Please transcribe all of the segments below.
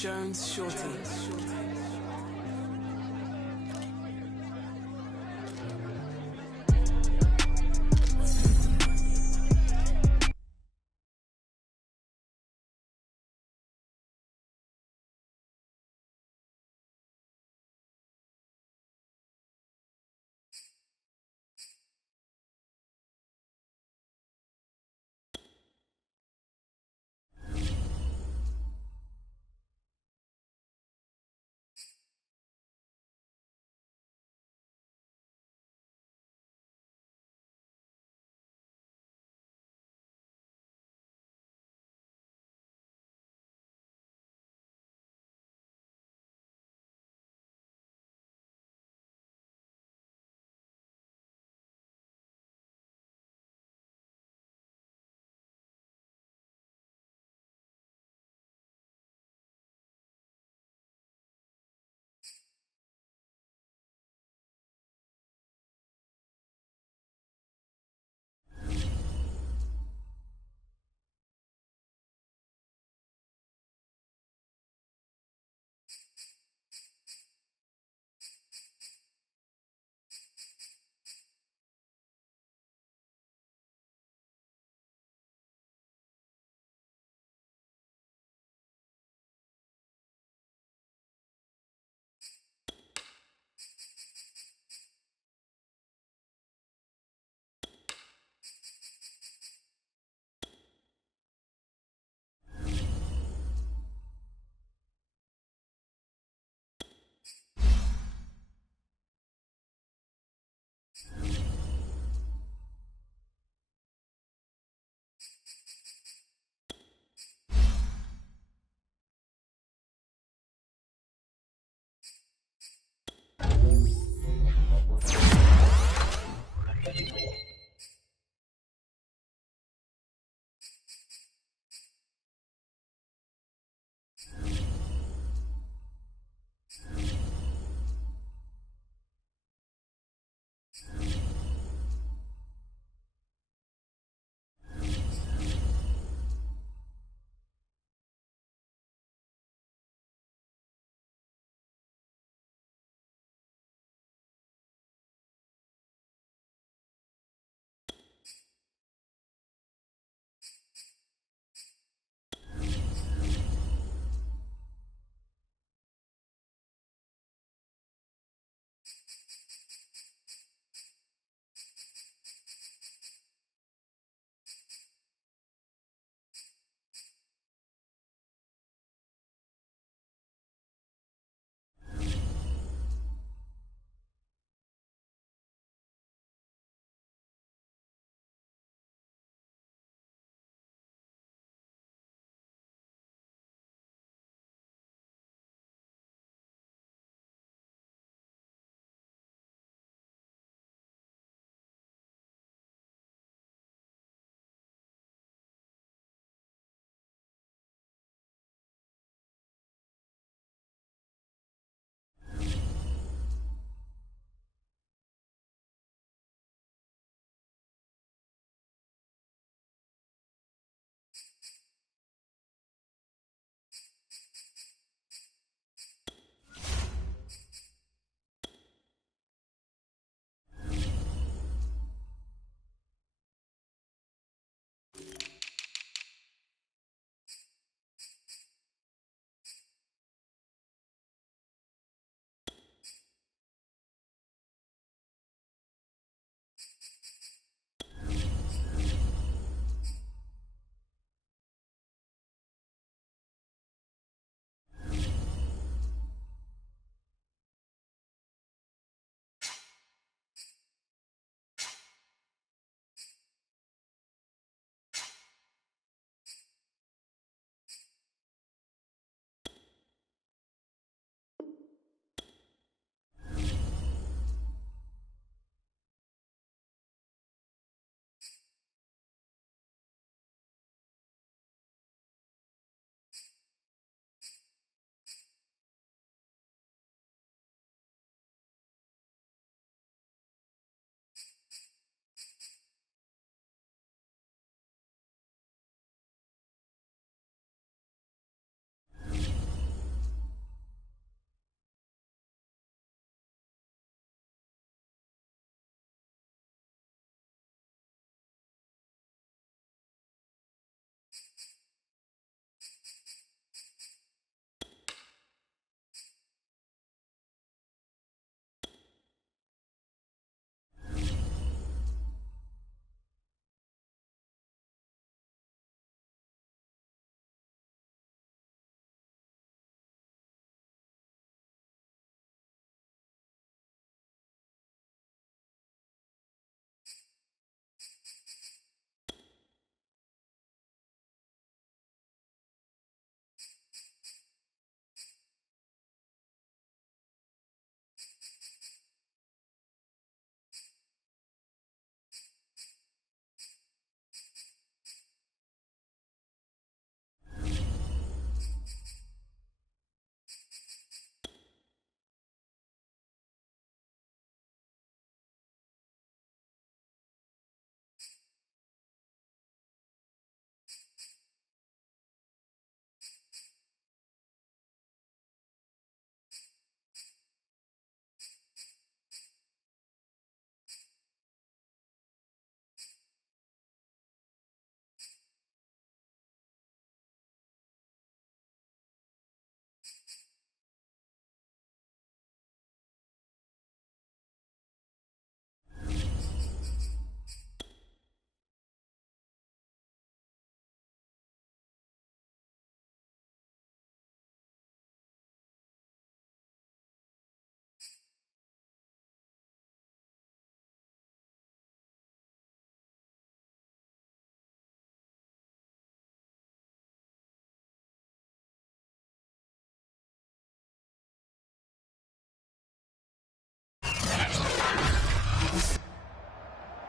Jones Shorty.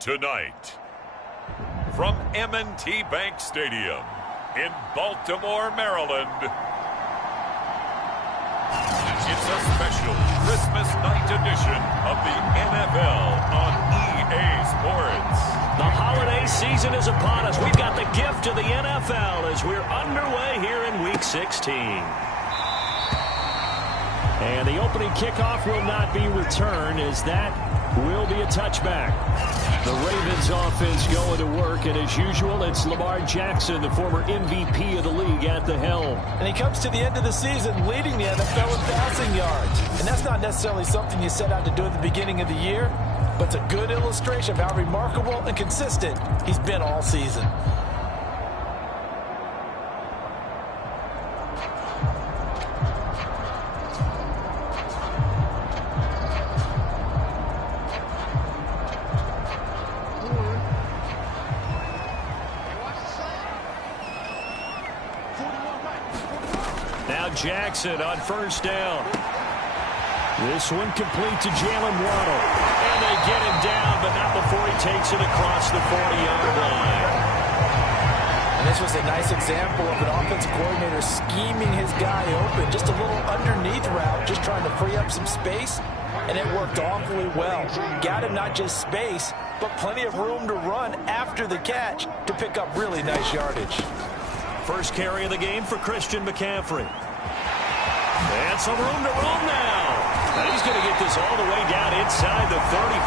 Tonight, from M&T Bank Stadium in Baltimore, Maryland, it's a special Christmas night edition of the NFL on EA Sports. The holiday season is upon us. We've got the gift of the NFL as we're underway here in Week 16. And the opening kickoff will not be returned, as that will be a touchback. The Ravens offense going to work, and as usual, it's Lamar Jackson, the former MVP of the league, at the helm. And he comes to the end of the season leading the NFL in passing yards. And that's not necessarily something you set out to do at the beginning of the year, but it's a good illustration of how remarkable and consistent he's been all season. Jackson on first down. This one complete to Jalen Waddle. And they get him down, but not before he takes it across the 40-yard line. And this was a nice example of an offensive coordinator scheming his guy open. Just a little underneath route, just trying to free up some space. And it worked awfully well. Got him not just space, but plenty of room to run after the catch to pick up really nice yardage. First carry of the game for Christian McCaffrey. And some room to roam now. And he's going to get this all the way down inside the 35.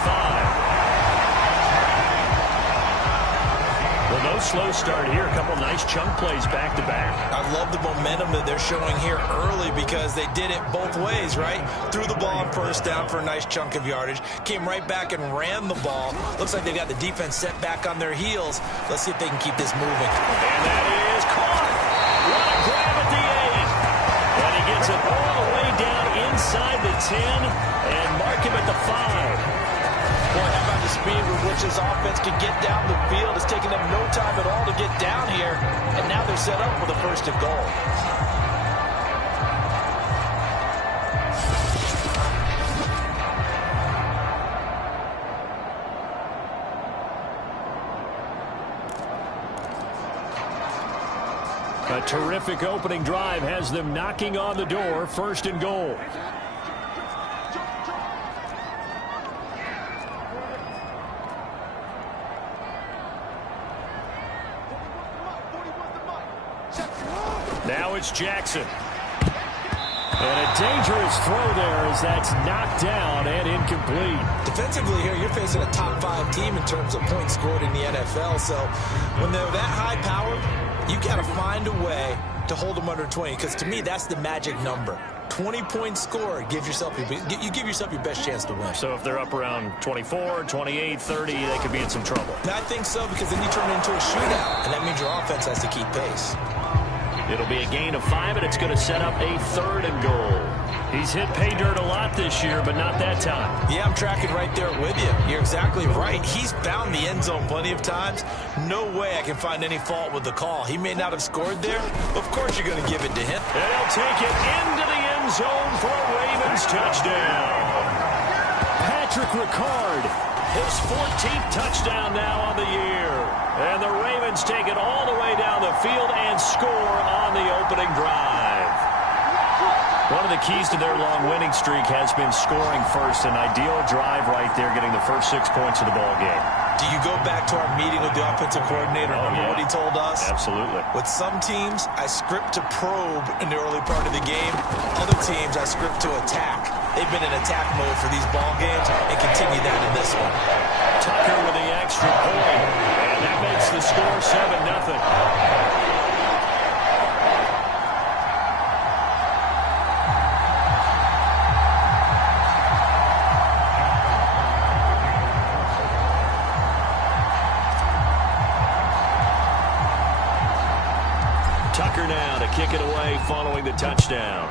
Well, no slow start here. A couple nice chunk plays back-to-back. I love the momentum that they're showing here early because they did it both ways, right? Threw the ball on first down for a nice chunk of yardage. Came right back and ran the ball. Looks like they've got the defense set back on their heels. Let's see if they can keep this moving. And that is caught. What a grab at the 8. And he gets it all the way down inside the 10 and mark him at the 5. Boy, how about the speed with which this offense can get down the field? It's taken them no time at all to get down here, and now they're set up for the first and goal. A terrific opening drive has them knocking on the door, first and goal. Now it's Jackson. And a dangerous throw there as that's knocked down and incomplete. Defensively here, you're facing a top 5 team in terms of points scored in the NFL. So when they're that high powered, you got to find a way to hold them under 20, because to me, that's the magic number. 20 points scored, you give yourself your best chance to win. So if they're up around 24, 28, 30, they could be in some trouble. I think so, because then you turn it into a shootout, and that means your offense has to keep pace. It'll be a gain of 5, and it's going to set up a third and goal. He's hit pay dirt a lot this year, but not that time. Yeah, I'm tracking right there with you. You're exactly right. He's found the end zone plenty of times. No way I can find any fault with the call. He may not have scored there. Of course you're going to give it to him. And he'll take it into the end zone for a Ravens touchdown. Patrick Ricard, his 14th touchdown now on the year. And the Ravens take it all the way down the field and score on the opening drive. One of the keys to their long winning streak has been scoring first. An ideal drive right there, getting the first 6 points of the ball game. Do you go back to our meeting with the offensive coordinator? Remember what he told us? Absolutely. With some teams, I script to probe in the early part of the game. Other teams, I script to attack. They've been in attack mode for these ball games and continue that in this one. Tucker with the extra point. And that makes the score 7-0. Tucker now to kick it away following the touchdown.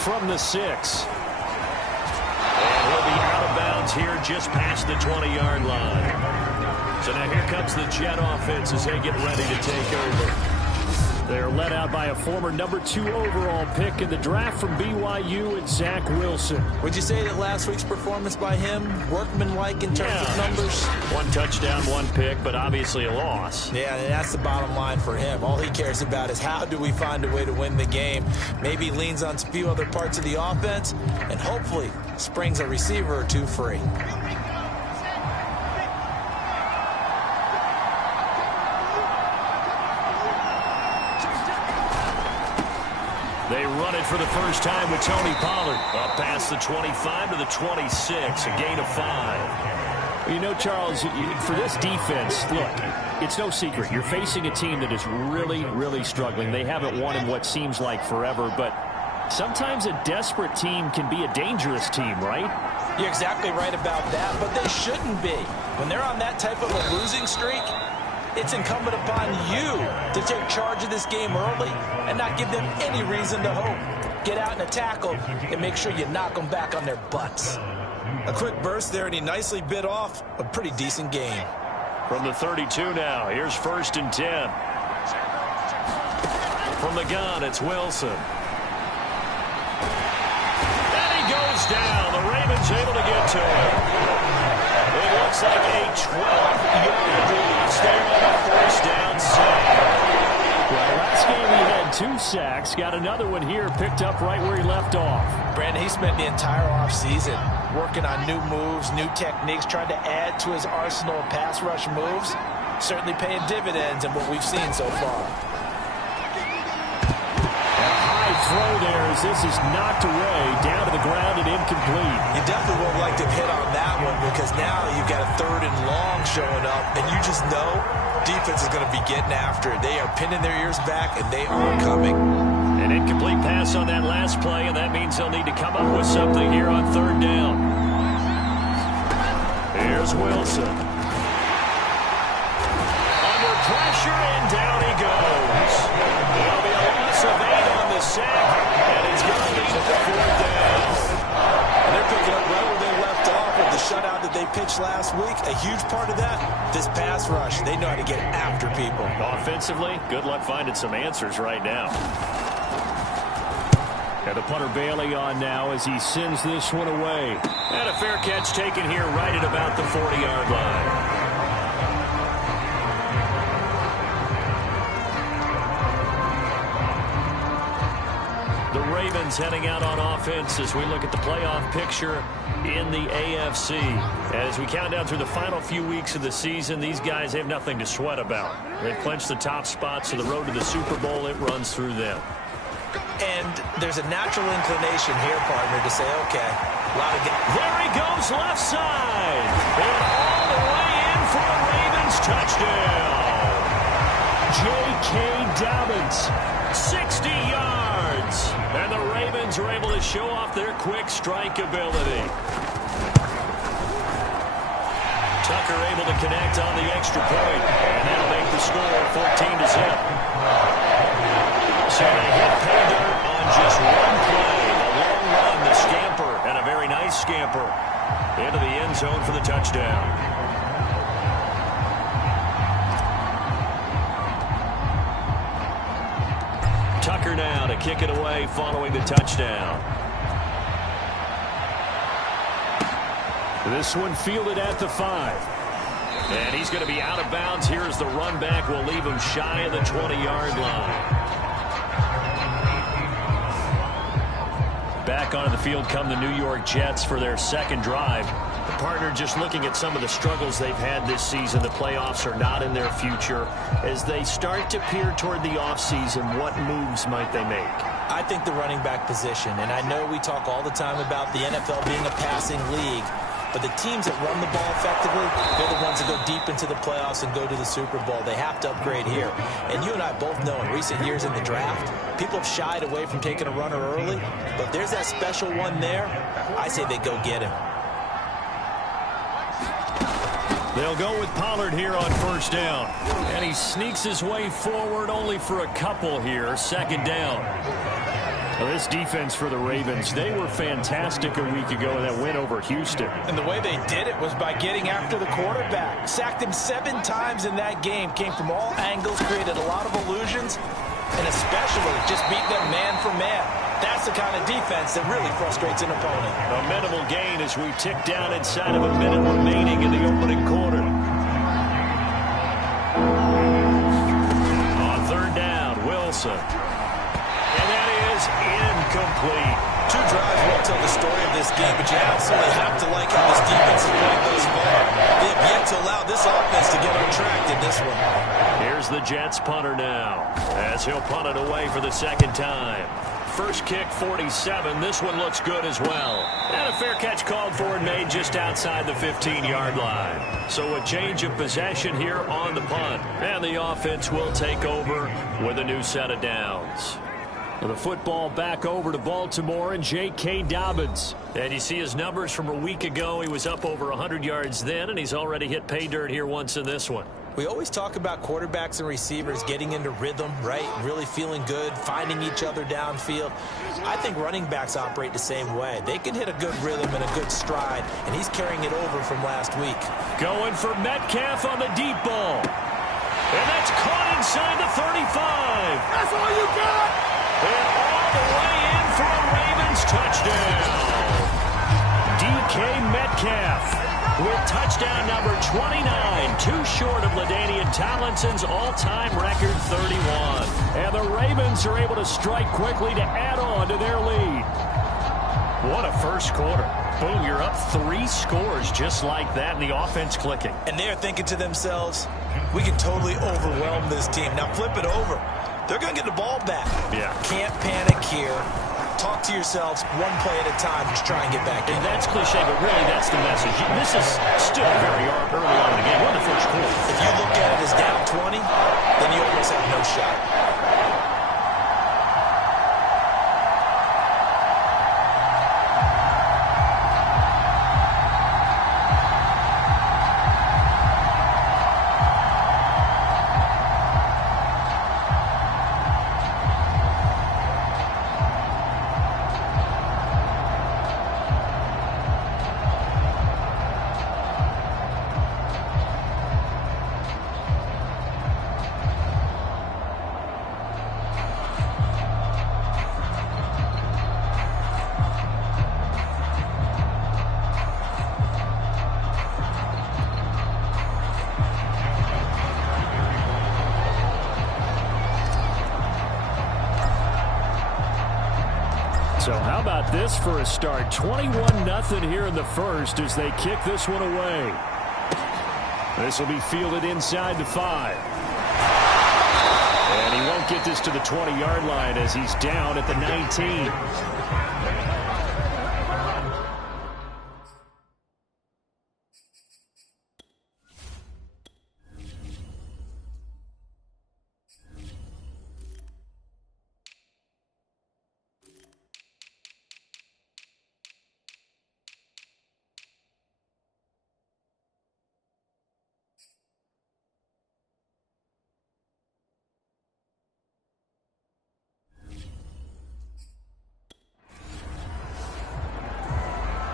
From the 6. And he'll be out of bounds here just past the 20-yard line. So now here comes the Jet offense as they get ready to take over. They're led out by a former #2 overall pick in the draft from BYU and Zach Wilson. Would you say that last week's performance by him, workmanlike in terms of numbers? 1 touchdown, 1 pick, but obviously a loss. Yeah, and that's the bottom line for him. All he cares about is how do we find a way to win the game. Maybe leans on a few other parts of the offense, and hopefully springs a receiver or two free. They run it for the first time with Tony Pollard. Up past the 25 to the 26, a gain of 5. Well, you know, Charles, for this defense, look, it's no secret. You're facing a team that is really, really struggling. They haven't won in what seems like forever, but sometimes a desperate team can be a dangerous team, right? You're exactly right about that, but they shouldn't be. When they're on that type of a losing streak, it's incumbent upon you to take charge of this game early and not give them any reason to hope. Get out in a tackle and make sure you knock them back on their butts. A quick burst there, and he nicely bit off a pretty decent game. From the 32 now, here's 1st and 10. From the gun, it's Wilson. And he goes down. The Ravens able to get to him. It looks like a 12-yard loss there on a 1st down sack. Well, last game he had 2 sacks. Got another one here, picked up right where he left off. Brandon, he spent the entire offseason working on new moves, new techniques, trying to add to his arsenal of pass rush moves. Certainly paying dividends in what we've seen so far. Throw there as this is knocked away, down to the ground and incomplete. You definitely won't like to hit on that one because now you've got a 3rd and long showing up, and you just know defense is going to be getting after it. They are pinning their ears back, and they are coming. An incomplete pass on that last play, and that means they'll need to come up with something here on 3rd down. Here's Wilson. Under pressure, and down he goes. There'll be a loss of 8 on the sack, and it's going to lead to 4th down. And they're picking up right where they left off with the shutout that they pitched last week. A huge part of that, this pass rush. They know how to get after people. Offensively, good luck finding some answers right now. And the punter Bailey on now as he sends this one away. And a fair catch taken here right at about the 40-yard line. The Ravens heading out on offense as we look at the playoff picture in the AFC. As we count down through the final few weeks of the season, these guys have nothing to sweat about. They've clinched the top spot, so the road to the Super Bowl, it runs through them. And there's a natural inclination here, partner, to say, okay, a lot of there he goes left side. And all the way in for a Ravens touchdown. J.K. Dobbins, 60 yards. And the Ravens are able to show off their quick strike ability. Tucker able to connect on the extra point. And that'll make the score 14-0. So they hit pay dirt on just one play. A long run, the scamper, and a very nice scamper into the end zone for the touchdown. Tucker now to kick it away following the touchdown. This one fielded at the 5. And he's going to be out of bounds here as the run back will leave him shy of the 20-yard line. Back onto the field come the New York Jets for their second drive. The partner just looking at some of the struggles they've had this season. The playoffs are not in their future. As they start to peer toward the offseason, what moves might they make? I think the running back position, and I know we talk all the time about the NFL being a passing league, but the teams that run the ball effectively, they're the ones that go deep into the playoffs and go to the Super Bowl. They have to upgrade here. And you and I both know in recent years in the draft, people have shied away from taking a runner early. But if there's that special one there, I say they go get him. They'll go with Pollard here on 1st down. And he sneaks his way forward only for a couple here. 2nd down. Well, this defense for the Ravens, they were fantastic a week ago in that win over Houston. And the way they did it was by getting after the quarterback. Sacked him 7 times in that game. Came from all angles, created a lot of illusions, and especially just beat them man for man. That's the kind of defense that really frustrates an opponent. A minimal gain as we tick down inside of a minute remaining in the opening quarter. On third down, Wilson. And that is incomplete. 2 drives won't tell the story of this game, but you absolutely have to like how this defense has played thus far. They have yet to allow this offense to get on track in this one. Here's the Jets punter now, as he'll punt it away for the second time. First kick, 47. This one looks good as well. And a fair catch called for and made just outside the 15-yard line. So a change of possession here on the punt. And the offense will take over with a new set of downs. The football back over to Baltimore and J.K. Dobbins. And you see his numbers from a week ago. He was up over 100 yards then, and he's already hit pay dirt here once in this one. We always talk about quarterbacks and receivers getting into rhythm, right? Really feeling good, finding each other downfield. I think running backs operate the same way. They can hit a good rhythm and a good stride, and he's carrying it over from last week. Going for Metcalf on the deep ball. And that's caught inside the 35. That's all you got! And all the way in for a Ravens touchdown. DK Metcalf with touchdown number 29, too short of LaDainian Tomlinson's all-time record 31. And the Ravens are able to strike quickly to add on to their lead. What a first quarter. Boom, you're up 3 scores just like that, and the offense clicking. And they're thinking to themselves, we can totally overwhelm this team. Now flip it over. They're going to get the ball back. Yeah. Can't panic here. Talk to yourselves one play at a time. Just try and get back in. And that's cliche, but really that's the message. This is still very early on in the game. We're in the first quarter. If you look at it as down 20, then you almost have no shot. So how about this for a start? 21-0 here in the first as they kick this one away. This will be fielded inside the 5. And he won't get this to the 20-yard line as he's down at the 19.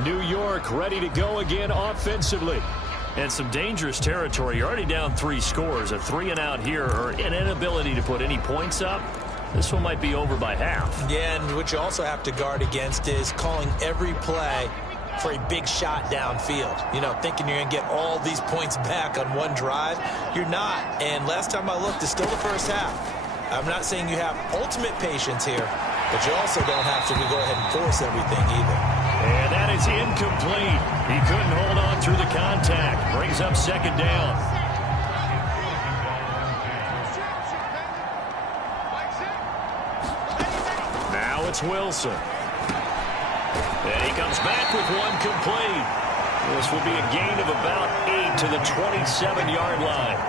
New York ready to go again offensively. And some dangerous territory. You're already down 3 scores. A 3-and-out here, or an inability to put any points up. This one might be over by half. Yeah, and what you also have to guard against is calling every play for a big shot downfield. You know, thinking you're going to get all these points back on one drive. You're not. And last time I looked, it's still the first half. I'm not saying you have ultimate patience here, but you also don't have to go ahead and force everything either. And that is incomplete. He couldn't hold on through the contact. Brings up second down. Now it's Wilson. And he comes back with one complete. This will be a gain of about 8 to the 27-yard line.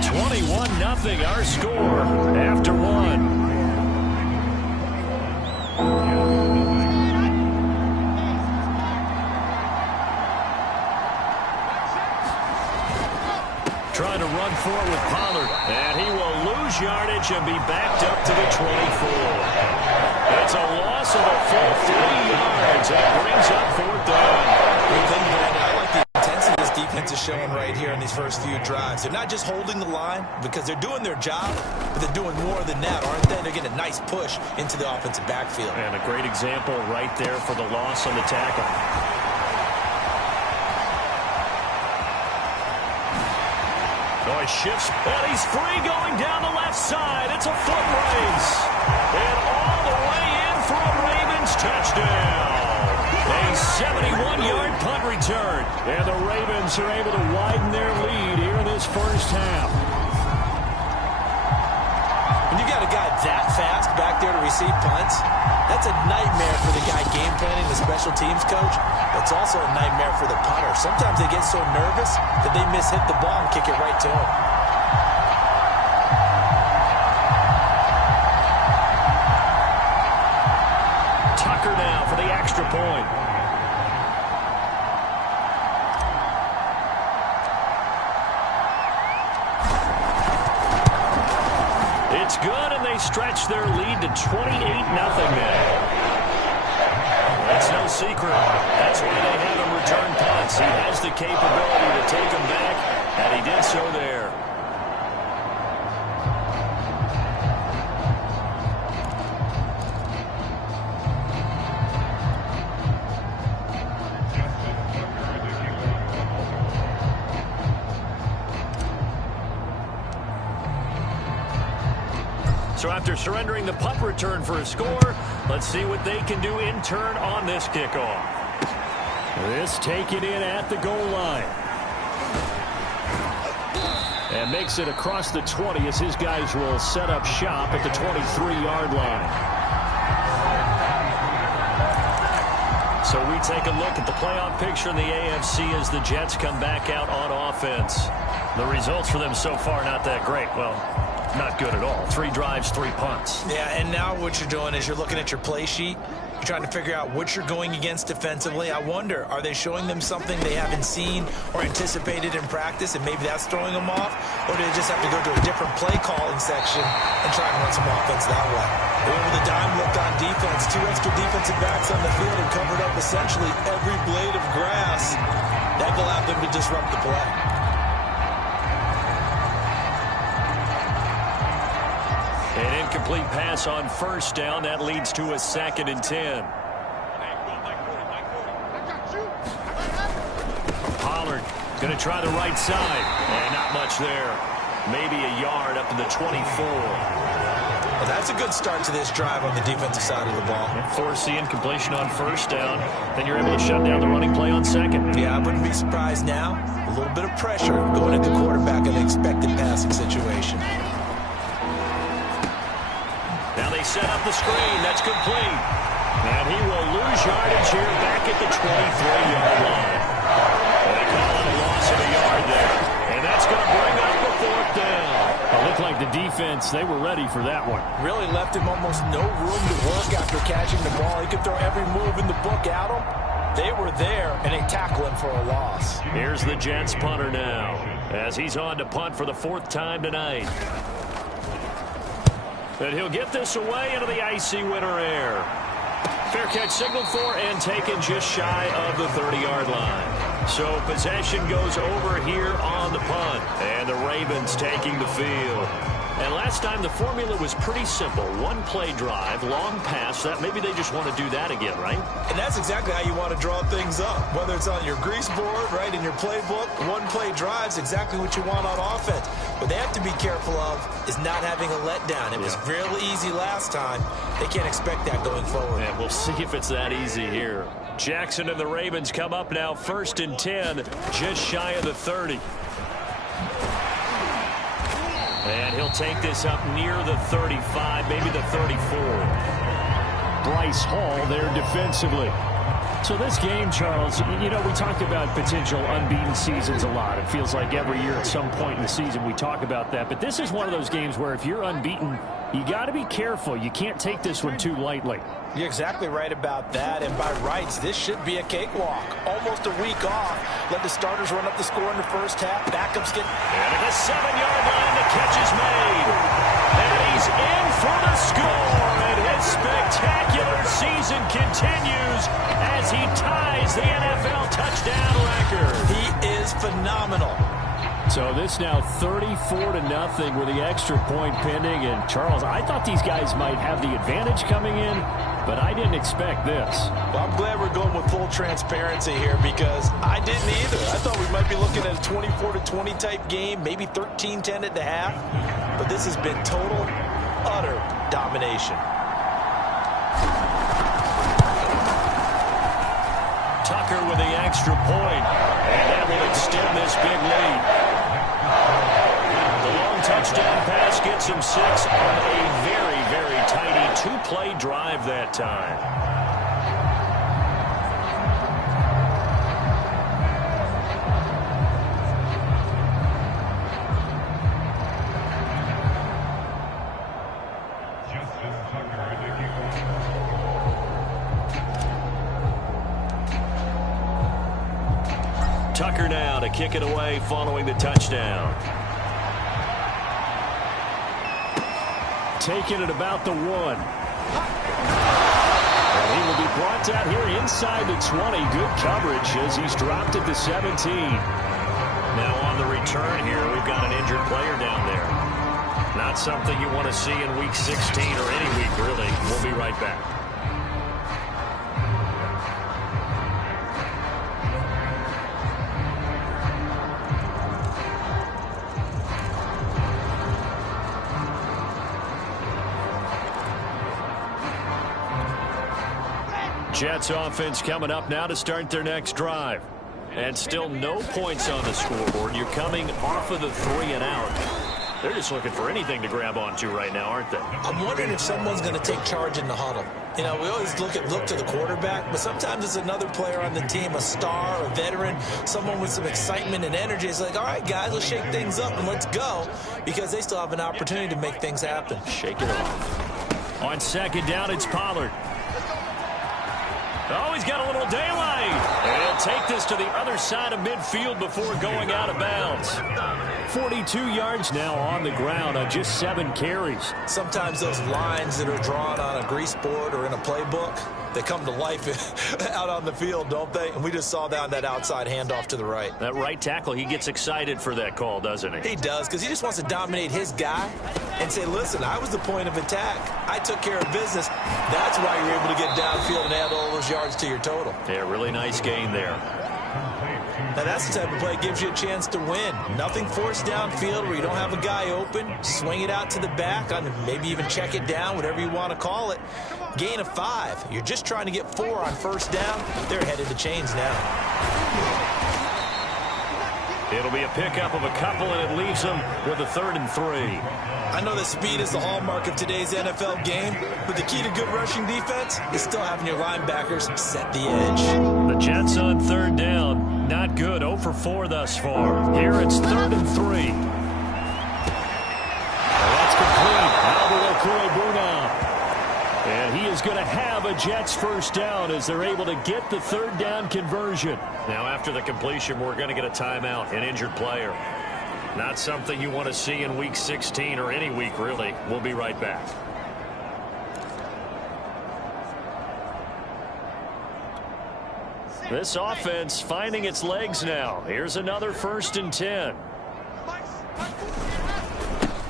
21-0 our score after 1. run for it with Pollard. And he will lose yardage and be backed up to the 24. It's a loss of a full 3 yards. It brings up 4th down. Good thing, Brandon. I like the intensity this defense is showing right here in these first few drives. They're not just holding the line because they're doing their job, but they're doing more than that, aren't they? They're getting a nice push into the offensive backfield. And a great example right there for the loss on the tackle. Oh, he shifts, and he's free going down the left side. It's a foot race. And all the way in for a Ravens touchdown. A 71-yard punt return. And the Ravens are able to widen their lead here in this first half. When you got a guy that fast back there to receive punts, that's a nightmare for the guy game planning, the special teams coach. It's also a nightmare for the punter. Sometimes they get so nervous that they hit the ball and kick it right to him. Tucker now for the extra point. It's good, and they stretch their lead to 28-0 now. That's no secret. That's why they have him return punts. He has the capability to take them back, and he did so there. So after surrendering the punt return for a score, let's see what they can do in turn on this kickoff. This taken in at the goal line. And makes it across the 20 as his guys will set up shop at the 23-yard line. So we take a look at the playoff picture in the AFC as the Jets come back out on offense. The results for them so far not that great. Well, not good at all. 3 drives, 3 punts. Yeah, and now what you're doing is you're looking at your play sheet. You're trying to figure out what you're going against defensively. I wonder, are they showing them something they haven't seen or anticipated in practice, and maybe that's throwing them off? Or do they just have to go to a different play calling section and try and run some offense that way? They went with a dime look on defense. 2 extra defensive backs on the field and covered up essentially every blade of grass. That allowed them to disrupt the play. An incomplete pass on first down. That leads to a 2nd and 10. Pollard going to try the right side. And not much there. Maybe a yard up to the 24. Well, that's a good start to this drive on the defensive side of the ball. Force the incompletion on first down. Then you're able to shut down the running play on second. Yeah, I wouldn't be surprised now. A little bit of pressure going at the quarterback in an expected passing situation. Now they set up the screen. That's complete. And he will lose yardage here back at the 23-yard line. And they call it a loss of a yard there. And that's going to bring up the 4th down. It looked like the defense, they were ready for that one. Really left him almost no room to work after catching the ball. He could throw every move in the book at him. They were there, and they tackle him for a loss. Here's the Jets punter now as he's on to punt for the 4th time tonight. And he'll get this away into the icy winter air. Fair catch signaled for and taken just shy of the 30-yard line. So possession goes over here on the punt. And the Ravens taking the field. And last time the formula was pretty simple. 1-play drive, long pass. That maybe they just want to do that again, right? And that's exactly how you want to draw things up. Whether it's on your grease board, right, in your playbook, 1-play drive's exactly what you want on offense. What they have to be careful of is not having a letdown. It was real easy last time. They can't expect that going forward. And we'll see if it's that easy here. Jackson and the Ravens come up now 1st and 10, just shy of the 30. And he'll take this up near the 35, maybe the 34. Bryce Hall there defensively. So this game, Charles, you know, we talked about potential unbeaten seasons a lot. It feels like every year at some point in the season we talk about that. But this is one of those games where if you're unbeaten, you got to be careful. You can't take this one too lightly. You're exactly right about that. And by rights, this should be a cakewalk. Almost a week off. Let the starters run up the score in the first half. Backups get... And at the 7-yard line, the catch is made. And he's in for the score. And his spectacular season continues as he ties the NFL touchdown record. He is phenomenal. So this now 34-0 with the extra point pending. And Charles, I thought these guys might have the advantage coming in, but I didn't expect this. Well, I'm glad we're going with full transparency here because I didn't either. I thought we might be looking at a 24-20 type game, maybe 13-10 at the half. But this has been total, utter domination. Tucker with the extra point, and that will extend this big lead. The long touchdown pass gets him 6 on a very, very tidy two-play drive that time. Tucker now to kick it away following the touchdown. Taking it about the 1. And he will be brought down here inside the 20. Good coverage as he's dropped at the 17. Now on the return here, we've got an injured player down there. Not something you want to see in Week 16 or any week, really. We'll be right back. Jets offense coming up now to start their next drive. And still no points on the scoreboard. You're coming off of the 3 and out. They're just looking for anything to grab onto right now, aren't they? I'm wondering if someone's going to take charge in the huddle. You know, we always look to the quarterback, but sometimes it's another player on the team, a star, a veteran, someone with some excitement and energy. It's like, all right, guys, let's shake things up and let's go, because they still have an opportunity to make things happen. Shake it off. On second down, it's Pollard. Oh, he's got a little daylight. And he'll take this to the other side of midfield before going out of bounds. 42 yards now on the ground on just 7 carries. Sometimes those lines that are drawn on a grease board or in a playbook, they come to life out on the field, don't they? And we just saw that on that outside handoff to the right. That right tackle, he gets excited for that call, doesn't he? He does, because he just wants to dominate his guy and say, listen, I was the point of attack. I took care of business. That's why you're able to get downfield and add all those yards to your total. Yeah, really nice gain there. Now, that's the type of play that gives you a chance to win. Nothing forced downfield where you don't have a guy open. Swing it out to the back, maybe even check it down, whatever you want to call it. Gain of 5. You're just trying to get 4 on first down. They're headed to chains now. It'll be a pickup of a couple, and it leaves them with a 3rd and 3. I know that speed is the hallmark of today's NFL game, but the key to good rushing defense is still having your linebackers set the edge. The Jets on 3rd down. Not good. 0 for 4 thus far. Here it's 3rd and 3. That's complete. Albert Okwuegbunam. And he is going to have a Jets first down as they're able to get the 3rd down conversion. Now after the completion, we're going to get a timeout, an injured player. Not something you want to see in Week 16 or any week, really. We'll be right back. This offense finding its legs now. Here's another 1st and 10.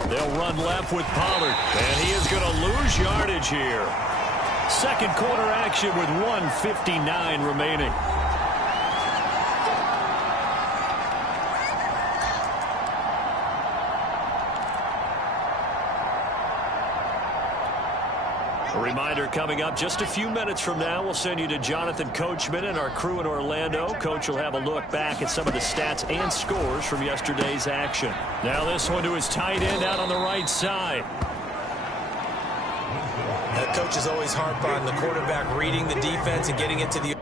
They'll run left with Pollard, and he is going to lose yardage here. Second quarter action with 1:59 remaining. A reminder coming up just a few minutes from now, we'll send you to Jonathan Coachman and our crew in Orlando. Coach will have a look back at some of the stats and scores from yesterday's action. Now this one to his tight end out on the right side. Coaches always harp on the quarterback reading the defense and getting into the...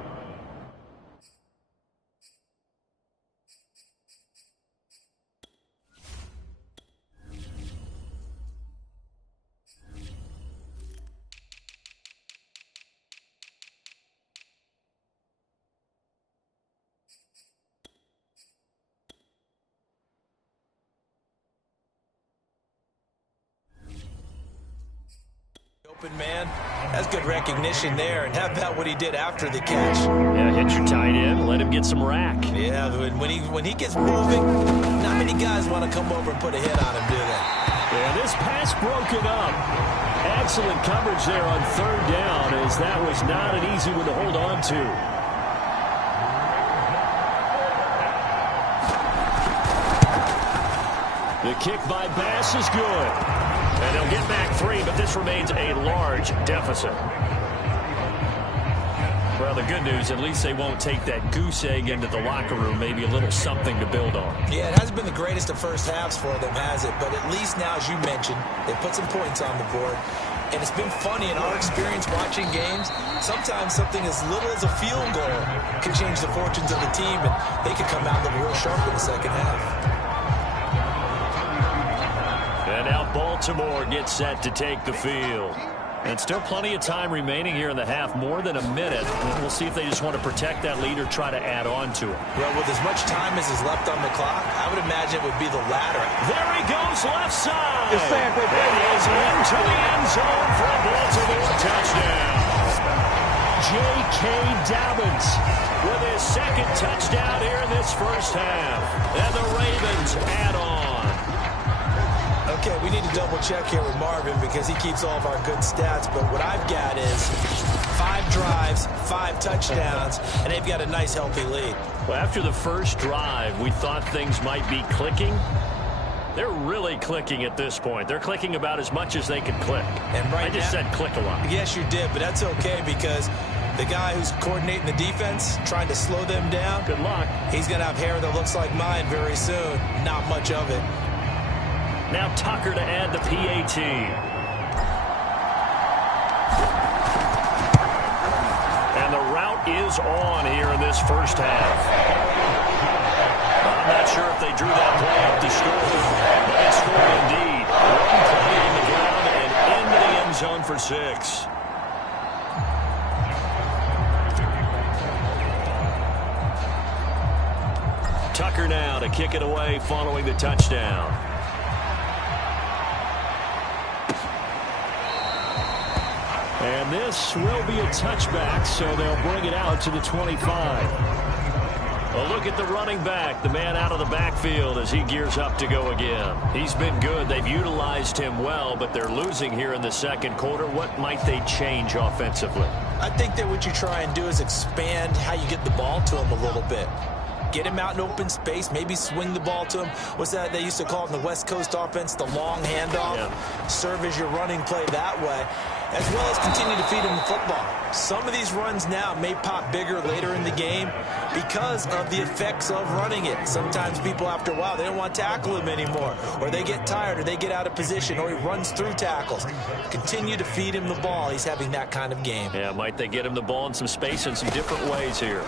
Open man. That's good recognition there. And how about what he did after the catch? Yeah, hit your tight end, let him get some rack. Yeah, when he gets moving, not many guys want to come over and put a hit on him, do they? Yeah, this pass broken up. Excellent coverage there on third down, as that was not an easy one to hold on to. The kick by Bass is good. And they'll get back 3, but this remains a large deficit. Well, the good news, at least they won't take that goose egg into the locker room. Maybe a little something to build on. Yeah, it hasn't been the greatest of first halves for them, has it? But at least now, as you mentioned, they put some points on the board. And it's been funny in our experience watching games. Sometimes something as little as a field goal can change the fortunes of the team, and they could come out looking real sharp in the second half. And now Baltimore gets set to take the field. And still plenty of time remaining here in the half, more than a minute. And we'll see if they just want to protect that lead or try to add on to it. Well, with as much time as is left on the clock, I would imagine it would be the latter. There he goes, left side. It is into the end zone for a Baltimore touchdown. J.K. Dobbins with his second touchdown here in this first half. And the Ravens add on. Okay, we need to double check here with Marvin because he keeps all of our good stats, but what I've got is 5 drives, 5 touchdowns, and they've got a nice healthy lead. Well, after the first drive, we thought things might be clicking. They're really clicking at this point. They're clicking about as much as they can click. And right I just said click a lot. Yes, you did, but that's okay because the guy who's coordinating the defense, trying to slow them down, good luck. He's going to have hair that looks like mine very soon. Not much of it. Now Tucker to add the PAT. And the route is on here in this first half. I'm not sure if they drew that play up to score, but it scored indeed. One play on the ground and into the end zone for 6. Tucker now to kick it away following the touchdown. And this will be a touchback, so they'll bring it out to the 25. A look at the running back, the man out of the backfield as he gears up to go again. He's been good. They've utilized him well, but they're losing here in the second quarter. What might they change offensively? I think that what you try and do is expand how you get the ball to him a little bit. Get him out in open space, maybe swing the ball to him. What's that they used to call it in the West Coast offense, the long handoff? Yeah. Serve as your running play that way, as well as continue to feed him the football. Some of these runs now may pop bigger later in the game because of the effects of running it. Sometimes people, after a while, they don't want to tackle him anymore, or they get tired, or they get out of position, or he runs through tackles. Continue to feed him the ball. He's having that kind of game. Yeah, might they get him the ball in some space in some different ways here.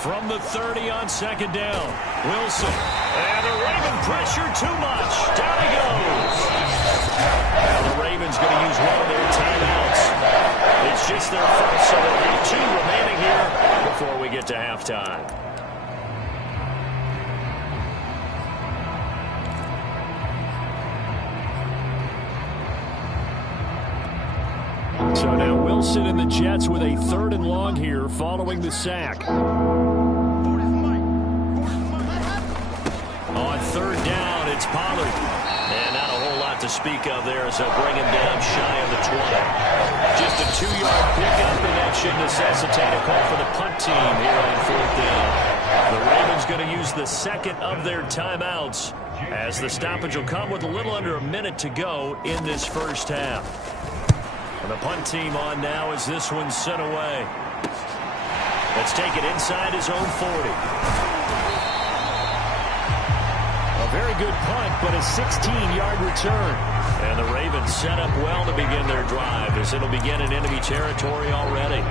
From the 30 on second down, Wilson. And the Raven pressure too much. Down he goes. Now the Ravens going to use one of their timeouts. It's just their first, so they'll have 2 remaining here before we get to halftime. So now Wilson and the Jets with a 3rd and long here following the sack. On 3rd down, it's Pollard. And not a whole lot to speak of there as they'll bring him down shy of the 20. Just a 2-yard pickup, and that should necessitate a call for the punt team here on 4th down. The Ravens going to use the second of their timeouts as the stoppage will come with a little under a minute to go in this first half. And the punt team on now as this one's sent away. Let's take it inside his own 40. Very good punt, but a 16-yard return. And the Ravens set up well to begin their drive as it'll begin in enemy territory already.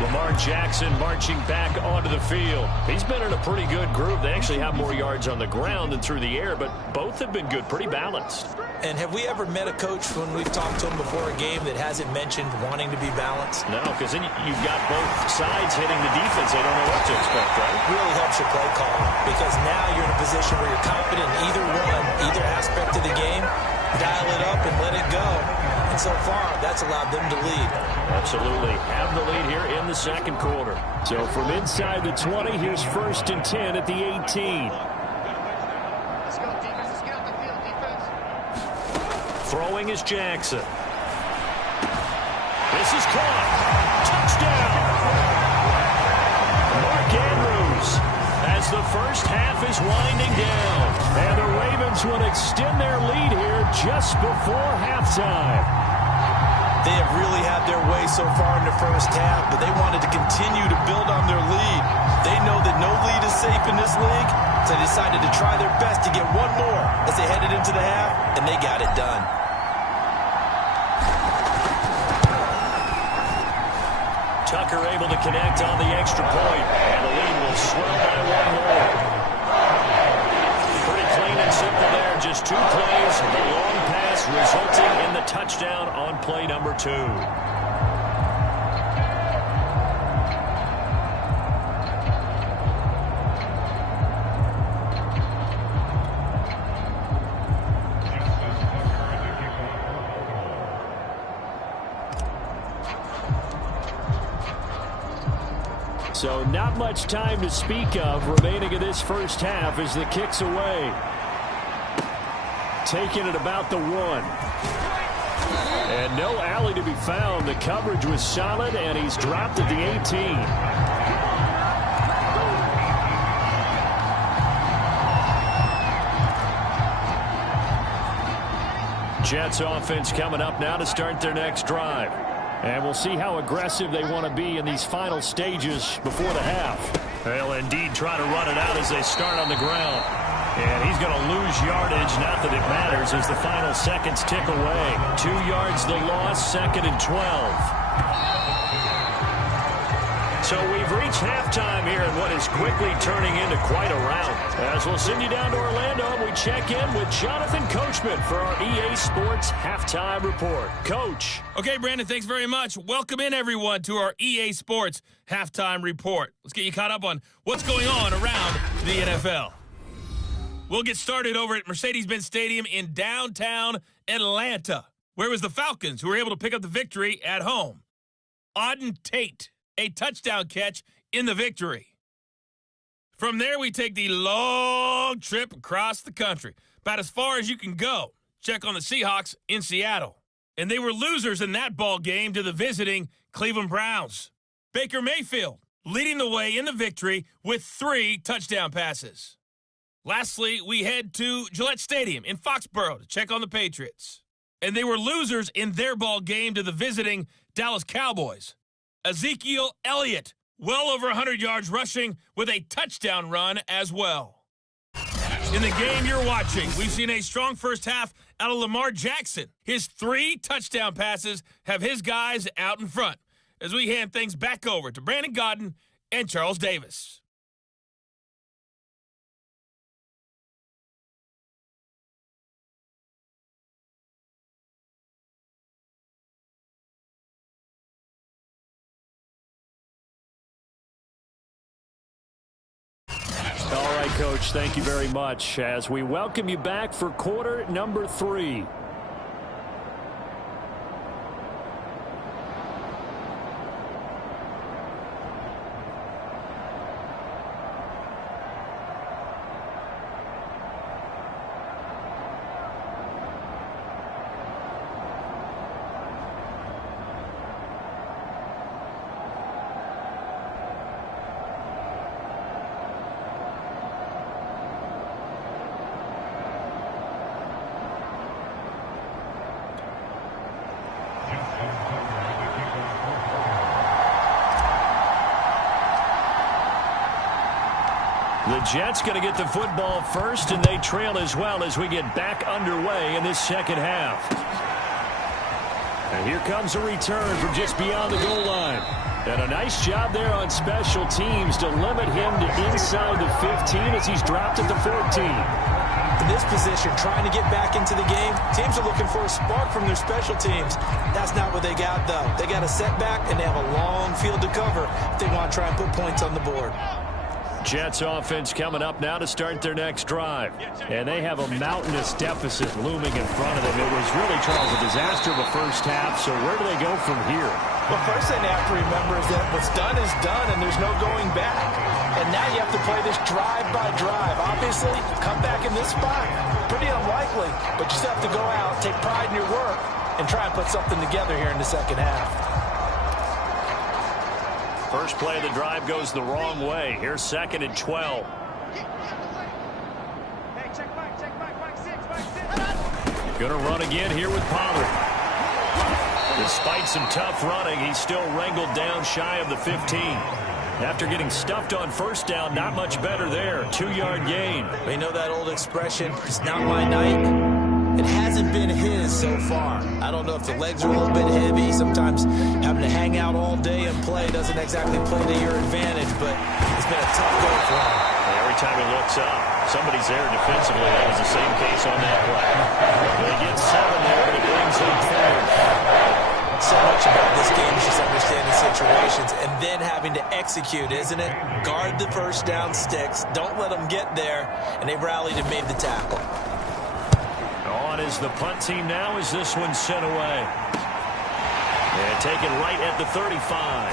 Lamar Jackson marching back onto the field. He's been in a pretty good group. They actually have more yards on the ground than through the air, but both have been good, pretty balanced. And have we ever met a coach when we've talked to him before a game that hasn't mentioned wanting to be balanced? No, because then you've got both sides hitting the defense. They don't know what to expect, right? It really helps your play calling because now you're in a position where you're confident in either aspect of the game. Dial it up and let it go. And so far, that's allowed them to lead. Absolutely. Have the lead here in the second quarter. So from inside the 20, here's 1st and 10 at the 18. Let's go, defense. Let's get out the field, defense. Throwing is Jackson. This is caught. Touchdown. Mark Andrews as the first half is winding down. And the Ravens would extend their lead here just before halftime. They have really had their way so far in the first half, but they wanted to continue to build on their lead. They know that no lead is safe in this league, so they decided to try their best to get one more as they headed into the half, and they got it done. Tucker able to connect on the extra point, and the lead will swell by one more. Pretty clean and simple there, just 2 plays, the long pass resulting in the touchdown on play number 2. So not much time to speak of remaining in this first half as the kick's away. Taking it about the 1. And no alley to be found. The coverage was solid, and he's dropped at the 18. Jets offense coming up now to start their next drive. And we'll see how aggressive they want to be in these final stages before the half. They'll indeed try to run it out as they start on the ground. And he's going to lose yardage, not that it matters, as the final seconds tick away. 2 yards the loss, 2nd and 12. So we've reached halftime here in what is quickly turning into quite a rout. As we'll send you down to Orlando, and we check in with Jonathan Coachman for our EA Sports Halftime Report. Coach. Okay, Brandon, thanks very much. Welcome in, everyone, to our EA Sports Halftime Report. Let's get you caught up on what's going on around the NFL. We'll get started over at Mercedes-Benz Stadium in downtown Atlanta, where it was the Falcons who were able to pick up the victory at home. Auden Tate, a touchdown catch in the victory. From there, we take the long trip across the country, about as far as you can go. Check on the Seahawks in Seattle. And they were losers in that ball game to the visiting Cleveland Browns. Baker Mayfield leading the way in the victory with 3 touchdown passes. Lastly, we head to Gillette Stadium in Foxborough to check on the Patriots. And they were losers in their ball game to the visiting Dallas Cowboys. Ezekiel Elliott, well over 100 yards rushing with a touchdown run as well. In the game you're watching, we've seen a strong first half out of Lamar Jackson. His 3 touchdown passes have his guys out in front as we hand things back over to Brandon Godden and Charles Davis. All right, Coach, thank you very much as we welcome you back for quarter number 3. The Jets going to get the football first, and they trail as well as we get back underway in this second half. And here comes a return from just beyond the goal line. And a nice job there on special teams to limit him to inside the 15 as he's dropped at the 14. In this position, trying to get back into the game, teams are looking for a spark from their special teams. That's not what they got, though. They got a setback, and they have a long field to cover if they want to try and put points on the board. Jets offense coming up now to start their next drive. And they have a mountainous deficit looming in front of them. It was really, Charles, a disaster of the first half. So where do they go from here? Well, first thing they have to remember is that what's done is done, and there's no going back. And now you have to play this drive by drive. Obviously, come back in this spot. Pretty unlikely, but you still have to go out, take pride in your work, and try and put something together here in the second half. First play of the drive goes the wrong way. Here's 2nd and 12. Gonna run again here with Pollard. Despite some tough running, he's still wrangled down shy of the 15. After getting stuffed on first down, not much better there. 2-yard gain. We know that old expression, it's not my night. It hasn't been his so far. I don't know if the legs are a little bit heavy. Sometimes having to hang out all day and play doesn't exactly play to your advantage, but it's been a tough go for him. Every time he looks up, somebody's there defensively. That was the same case on that play. They get 7 there, but it brings up 4. So much about this game is just understanding situations and then having to execute, isn't it? Guard the first down sticks. Don't let them get there, and they rallied and made the tackle. On is the punt team now as this one's sent away. And taken right at the 35.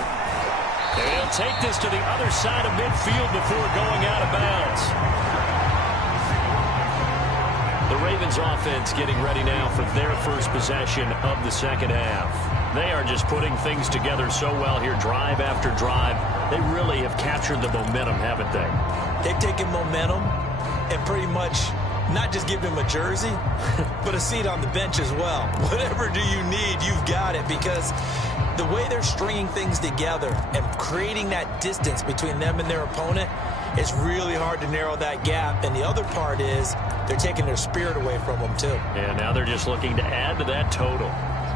And they'll take this to the other side of midfield before going out of bounds. The Ravens offense getting ready now for their first possession of the second half. They are just putting things together so well here, drive after drive. They really have captured the momentum, haven't they? They've taken momentum and pretty much not just give him a jersey, but a seat on the bench as well. Whatever do you need, you've got it, because the way they're stringing things together and creating that distance between them and their opponent, it's really hard to narrow that gap. And the other part is they're taking their spirit away from them, too. And now they're just looking to add to that total.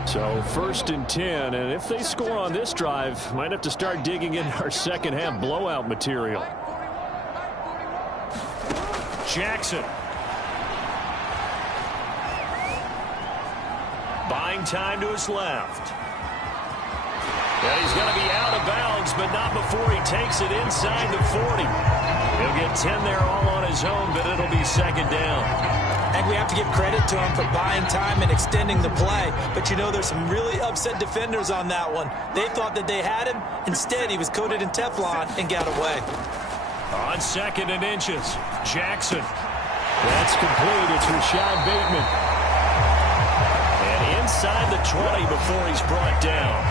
So 1st and 10, and if they score on this drive, might have to start digging in our second half blowout material. Jackson. Buying time to his left. And he's going to be out of bounds, but not before he takes it inside the 40. He'll get 10 there all on his own, but it'll be second down. And we have to give credit to him for buying time and extending the play. But, you know, there's some really upset defenders on that one. They thought that they had him. Instead, he was coated in Teflon and got away. On 2nd and inches, Jackson. That's complete. It's Rashad Bateman. And inside the 20 before he's brought down.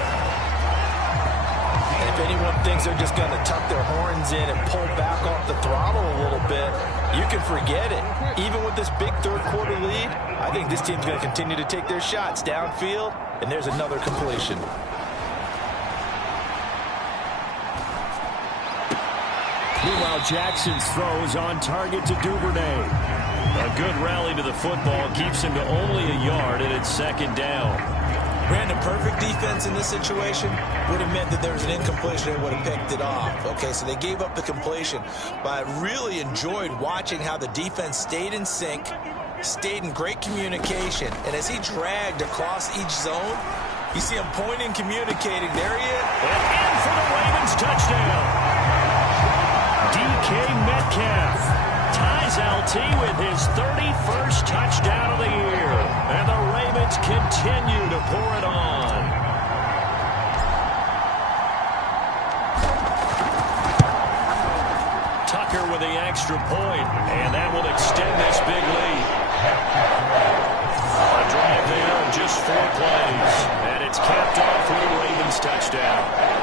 And if anyone thinks they're just going to tuck their horns in and pull back off the throttle a little bit, you can forget it. Even with this big third-quarter lead, I think this team's going to continue to take their shots downfield, and there's another completion. Meanwhile, Jackson's throw is on target to Duvernay. A good rally to the football keeps him to only a yard, and it's second down. Brandon, perfect defense in this situation would have meant that there was an incompletion and would have picked it off. Okay, so they gave up the completion, but I really enjoyed watching how the defense stayed in sync, stayed in great communication, and as he dragged across each zone, you see him pointing, communicating. There he is. And in for the Ravens touchdown. DK Metcalf ties LT with his 31st touchdown of the year. And the Ravens continue to pour it on. Tucker with the extra point, and that will extend this big lead. A drive there of just 4 plays, and it's capped off with a Ravens touchdown.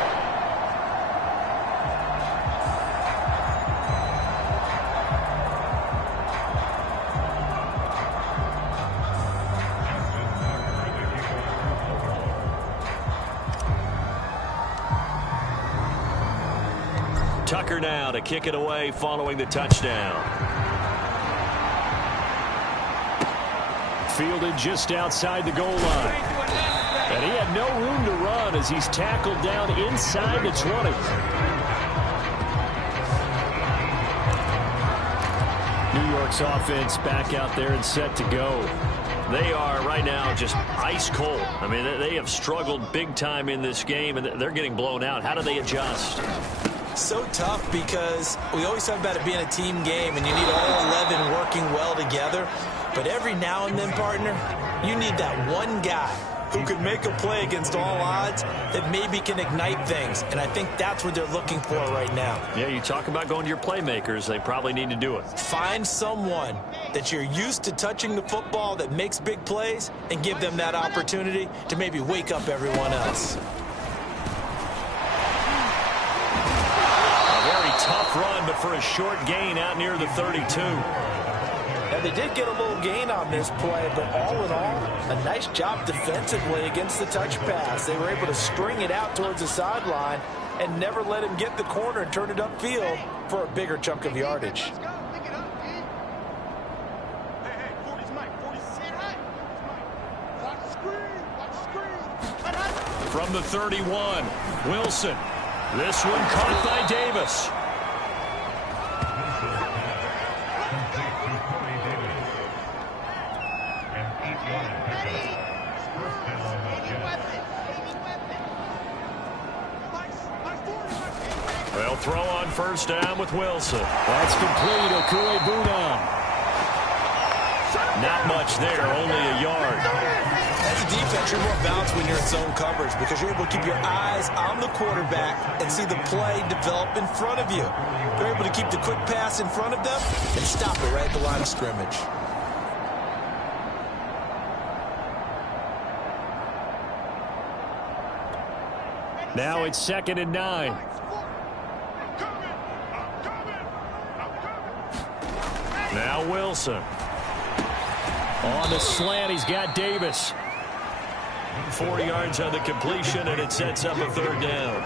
Tucker now to kick it away following the touchdown. Fielded just outside the goal line. And he had no room to run as he's tackled down inside the 20. New York's offense back out there and set to go. They are right now just ice cold. I mean, they have struggled big time in this game, and they're getting blown out. How do they adjust? so tough because we always talk about it being a team game and you need all 11 working well together. But every now and then, partner, you need that one guy who can make a play against all odds that maybe can ignite things. And I think that's what they're looking for right now. Yeah, you talk about going to your playmakers. They probably need to do it. Find someone that you're used to touching the football that makes big plays and give them that opportunity to maybe wake up everyone else. A very tough run, but for a short gain out near the 32. Now, they did get a little gain on this play, but all in all, a nice job defensively against the touch pass. They were able to string it out towards the sideline and never let him get the corner and turn it upfield for a bigger chunk of yardage. From the 31, Wilson. This one caught by Davis. They'll throw on first down with Wilson. That's complete. Okue-Bunam. Not much there, only a yard. As a defense, you're more balanced when you're in zone coverage because you're able to keep your eyes on the quarterback and see the play develop in front of you. You're able to keep the quick pass in front of them and stop it right at the line of scrimmage. Now it's 2nd and 9. Now Wilson. On the slant, he's got Davis. 4 yards on the completion, and it sets up a third down.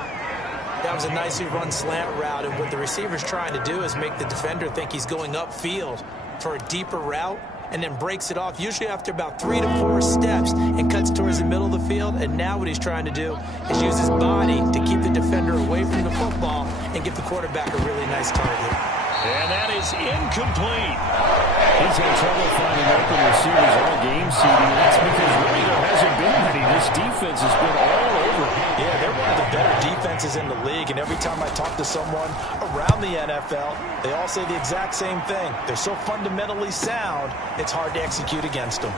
That was a nicely run slant route, and what the receiver's trying to do is make the defender think he's going upfield for a deeper route, and then breaks it off, usually after about 3 to 4 steps, and cuts towards the middle of the field. And now what he's trying to do is use his body to keep the defender away from the football and give the quarterback a really nice target. And that is incomplete. He's had trouble finding open receivers all game, CD. That's because really there hasn't been many. This defense has been all over. Yeah, they're one of the better defenses in the league, and every time I talk to someone around the NFL, they all say the exact same thing. They're so fundamentally sound, it's hard to execute against them.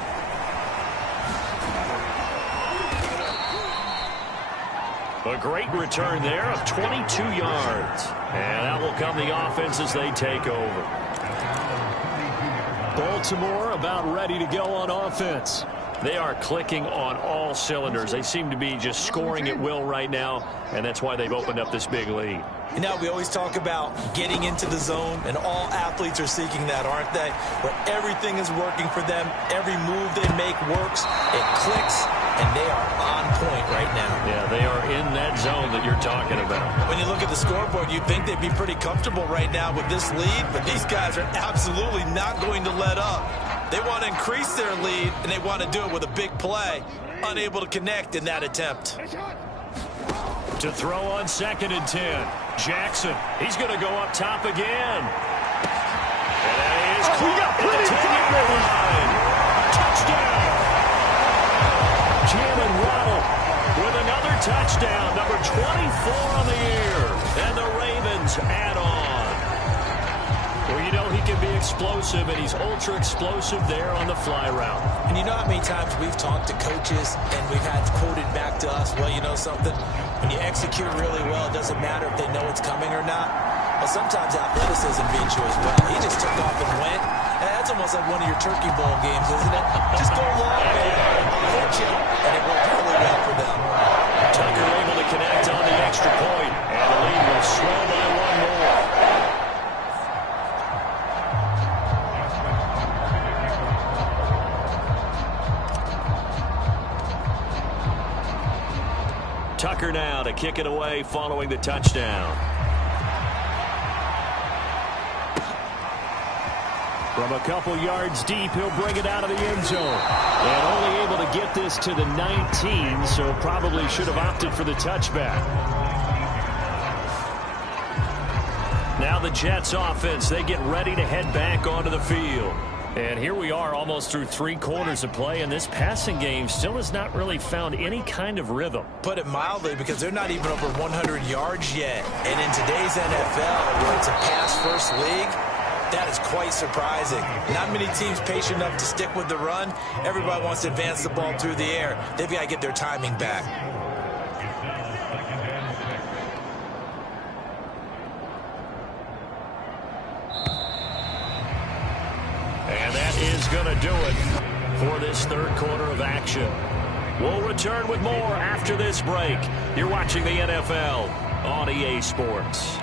A great return there of 22 yards. And that will come the offense as they take over. Baltimore about ready to go on offense. They are clicking on all cylinders. They seem to be just scoring at will right now, and that's why they've opened up this big lead. You know, we always talk about getting into the zone, and all athletes are seeking that, aren't they? Where everything is working for them, every move they make works, it clicks, and they are on point right now. Yeah, they are in that zone that you're talking about. When you look at the scoreboard, you'd think they'd be pretty comfortable right now with this lead, but these guys are absolutely not going to let up. They want to increase their lead, and they want to do it with a big play. Unable to connect in that attempt. To throw on 2nd and 10. Jackson, he's going to go up top again. And that is caught at the 10-yard line. Touchdown. Jalen Waddle with another touchdown, number 24 on the year. And the Ravens add on. Well, you know he can be explosive, and he's ultra-explosive there on the fly route. And you know how many times we've talked to coaches and we've had quoted back to us, well, you know something? When you execute really well, it doesn't matter if they know it's coming or not. Well, sometimes athleticism beats you as well. He just took off and went. And that's almost like one of your Turkey Bowl games, isn't it? Just go long, man. I'll hit you. And it worked really well for them. Tucker able to connect on the extra point, and the lead will slow by one more. Tucker now to kick it away following the touchdown. From a couple yards deep, he'll bring it out of the end zone. And only able to get this to the 19, so probably should have opted for the touchback. Now the Jets offense, they get ready to head back onto the field. And here we are almost through 3 quarters of play, and this passing game still has not really found any kind of rhythm. Put it mildly, because they're not even over 100 yards yet. And in today's NFL, where it's a pass-first league, that is quite surprising. Not many teams patient enough to stick with the run. Everybody wants to advance the ball through the air. They've got to get their timing back. And that is going to do it for this third quarter of action. We'll return with more after this break. You're watching the NFL on EA Sports.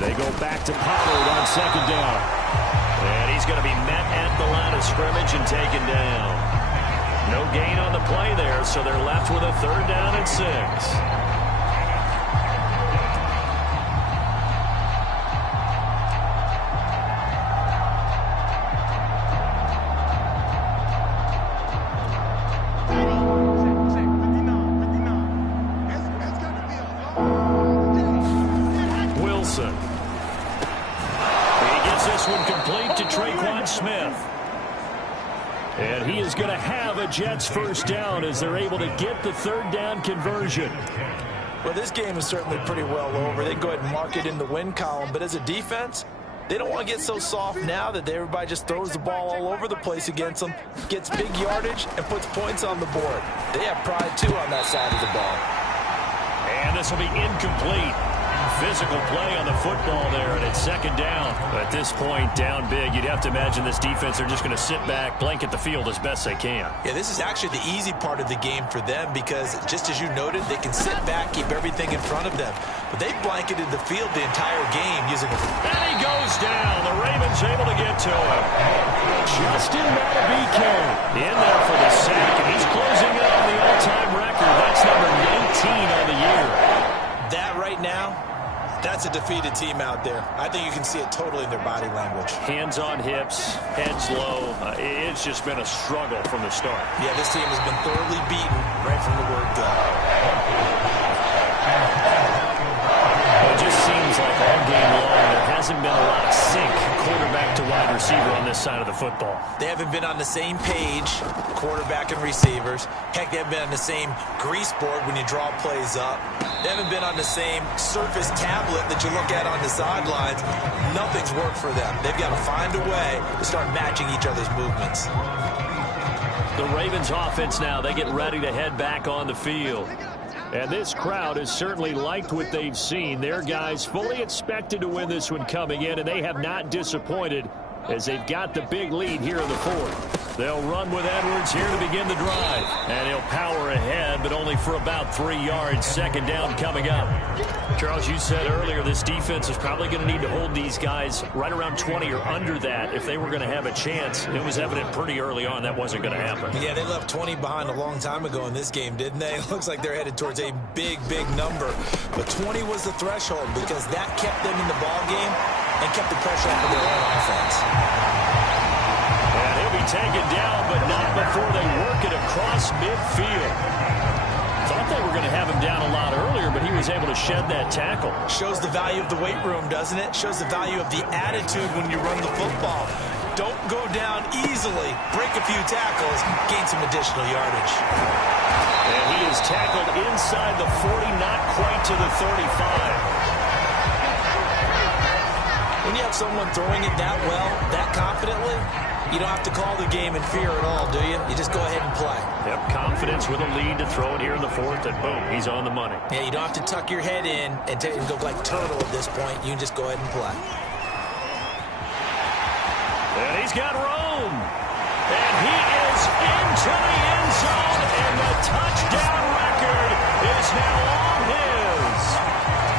They go back to Pollard on second down. And he's going to be met at the line of scrimmage and taken down. No gain on the play there, so they're left with a 3rd down and 6. And he is going to have a Jets first down as they're able to get the 3rd down conversion. Well, this game is certainly pretty well over. They can go ahead and mark it in the win column. But as a defense, they don't want to get so soft now that everybody just throws the ball all over the place against them, gets big yardage, and puts points on the board. They have pride, too, on that side of the ball. And this will be incomplete. Physical play on the football there, and it's 2nd down. At this point, down big, you'd have to imagine this defense are just going to sit back, blanket the field as best they can. Yeah, this is actually the easy part of the game for them because, just as you noted, they can sit back, keep everything in front of them. But they blanketed the field the entire game using a... And he goes down. The Ravens able to get to him. Justin Madubuike in there for the sack, and he's closing in on the all-time record. That's number 19 on the year. That right now, that's a defeated team out there. I think you can see it totally in their body language. Hands on hips, heads low. It's just been a struggle from the start. Yeah, this team has been thoroughly beaten right from the word go. It just seems like all game long there hasn't been a lot of sync quarterback to wide receiver on this side of the football. They haven't been on the same page, quarterback and receivers. Heck, they haven't been on the same grease board when you draw plays up. They haven't been on the same Surface tablet that you look at on the sidelines. Nothing's worked for them. They've got to find a way to start matching each other's movements. The Ravens offense now, they get ready to head back on the field. And this crowd has certainly liked what they've seen. Their guys fully expected to win this one coming in, and they have not disappointed as they've got the big lead here in the 4th. They'll run with Edwards here to begin the drive. And he'll power ahead, but only for about 3 yards. 2nd down coming up. Charles, you said earlier this defense is probably going to need to hold these guys right around 20 or under that if they were going to have a chance. It was evident pretty early on that wasn't going to happen. Yeah, they left 20 behind a long time ago in this game, didn't they? It looks like they're headed towards a big, big number. But 20 was the threshold because that kept them in the ball game and kept the pressure off of their own offense. And he'll be taken down, but not before they work it across midfield. Thought they were going to have him down a lot earlier, but he was able to shed that tackle. Shows the value of the weight room, doesn't it? Shows the value of the attitude when you run the football. Don't go down easily. Break a few tackles, gain some additional yardage. And he is tackled inside the 40, not quite to the 35. When you have someone throwing it that well, that confidently, you don't have to call the game in fear at all, do you? You just go ahead and play. Yep, confidence with a lead to throw it here in the 4th, and boom, he's on the money. Yeah, you don't have to tuck your head in and go like turtle at this point. You can just go ahead and play. And he's got room. And he is into the end zone, and the touchdown record is now all his.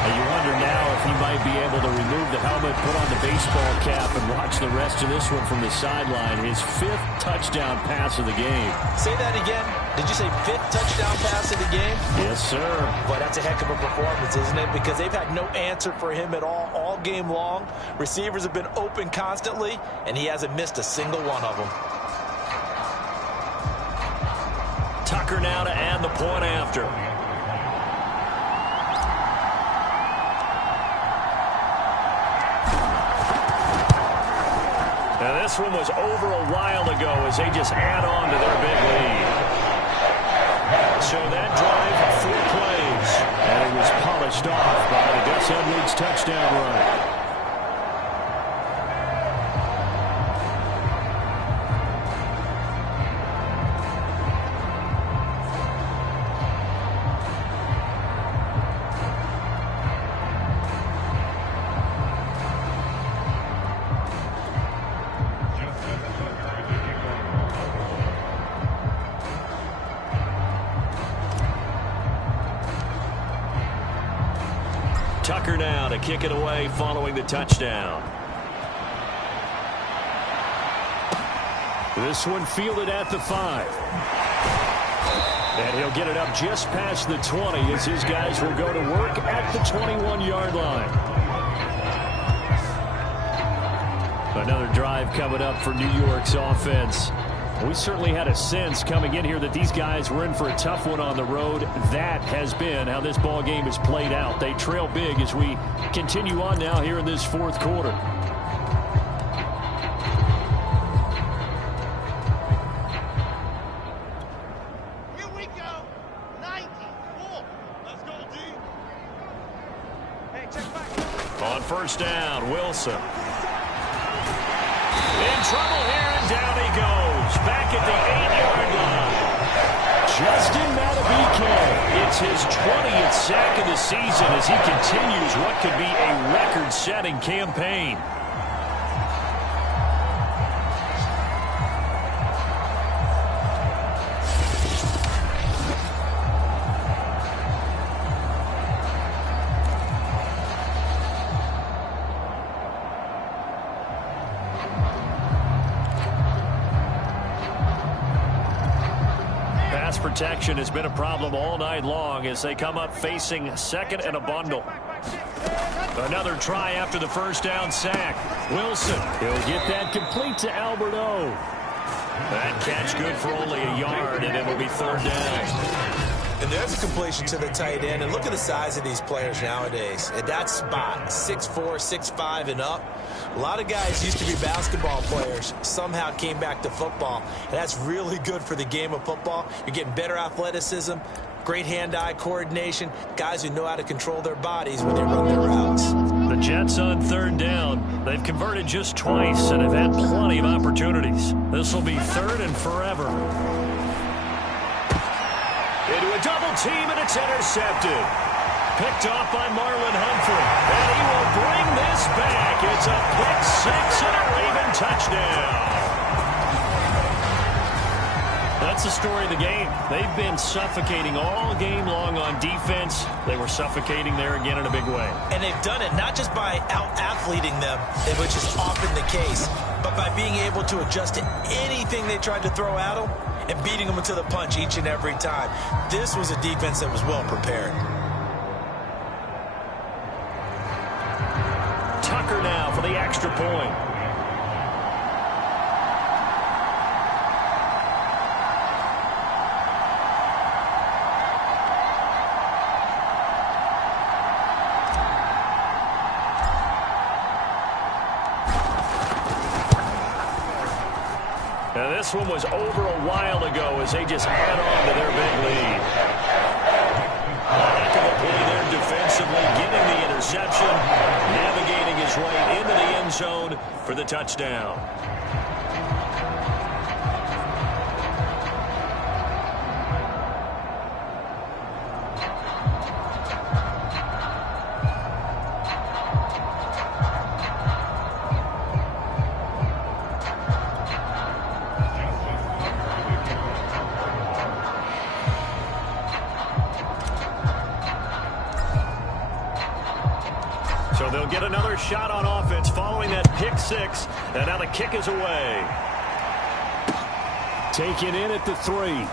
And you wonder now if he might be able to remove the helmet, put on the baseball cap, and watch the rest of this one from the sideline. His 5th touchdown pass of the game. Say that again. Did you say 5th touchdown pass of the game? Yes, Yes, sir. But that's a heck of a performance, isn't it? Because they've had no answer for him at all game long. Receivers have been open constantly, and he hasn't missed a single one of them. Tucker now to add the point after. Now this one was over a while ago as they just add on to their big lead. So that drive, 4 plays. And it was polished off by the Gus Edwards touchdown run. Tucker now to kick it away following the touchdown. This one fielded at the 5. And he'll get it up just past the 20 as his guys will go to work at the 21-yard line. Another drive coming up for New York's offense. We certainly had a sense coming in here that these guys were in for a tough one on the road. That has been how this ball game has played out. They trail big as we continue on now here in this 4th quarter. Here we go. 94. Let's go, D. Hey, check back. On first down, Wilson. In trouble here, and down he goes. Back at the 8-yard line. Justin Madubuike. It's his 20th sack of the season as he continues what could be a record-setting campaign. Protection has been a problem all night long as they come up facing second and a bundle. Another try after the first down sack. Wilson, he'll get that complete to Alberto. That catch good for only a yard, and it'll be 3rd down. And there's a completion to the tight end. And look at the size of these players nowadays. At that spot, 6'4", 6'5", and up. A lot of guys used to be basketball players, somehow came back to football. And that's really good for the game of football. You're getting better athleticism, great hand-eye coordination, guys who know how to control their bodies when they run their routes. The Jets on 3rd down. They've converted just twice and have had plenty of opportunities. This will be 3rd and forever. Into a double team, and it's intercepted. Picked off by Marlon Humphrey. And he will bring this back. It's a pick 6 and a Raven touchdown. That's the story of the game. They've been suffocating all game long on defense. They were suffocating there again in a big way. And they've done it not just by out-athleting them, which is often the case, but by being able to adjust to anything they tried to throw at them and beating them to the punch each and every time. This was a defense that was well prepared. Tucker now for the extra point. Now this one was over a while ago as they just add on to their big lead. Heck of a play there defensively, getting the interception, navigating his way into the end zone for the touchdown. So they'll get another shot on offense following that pick 6. And now the kick is away. Taken in at the 3.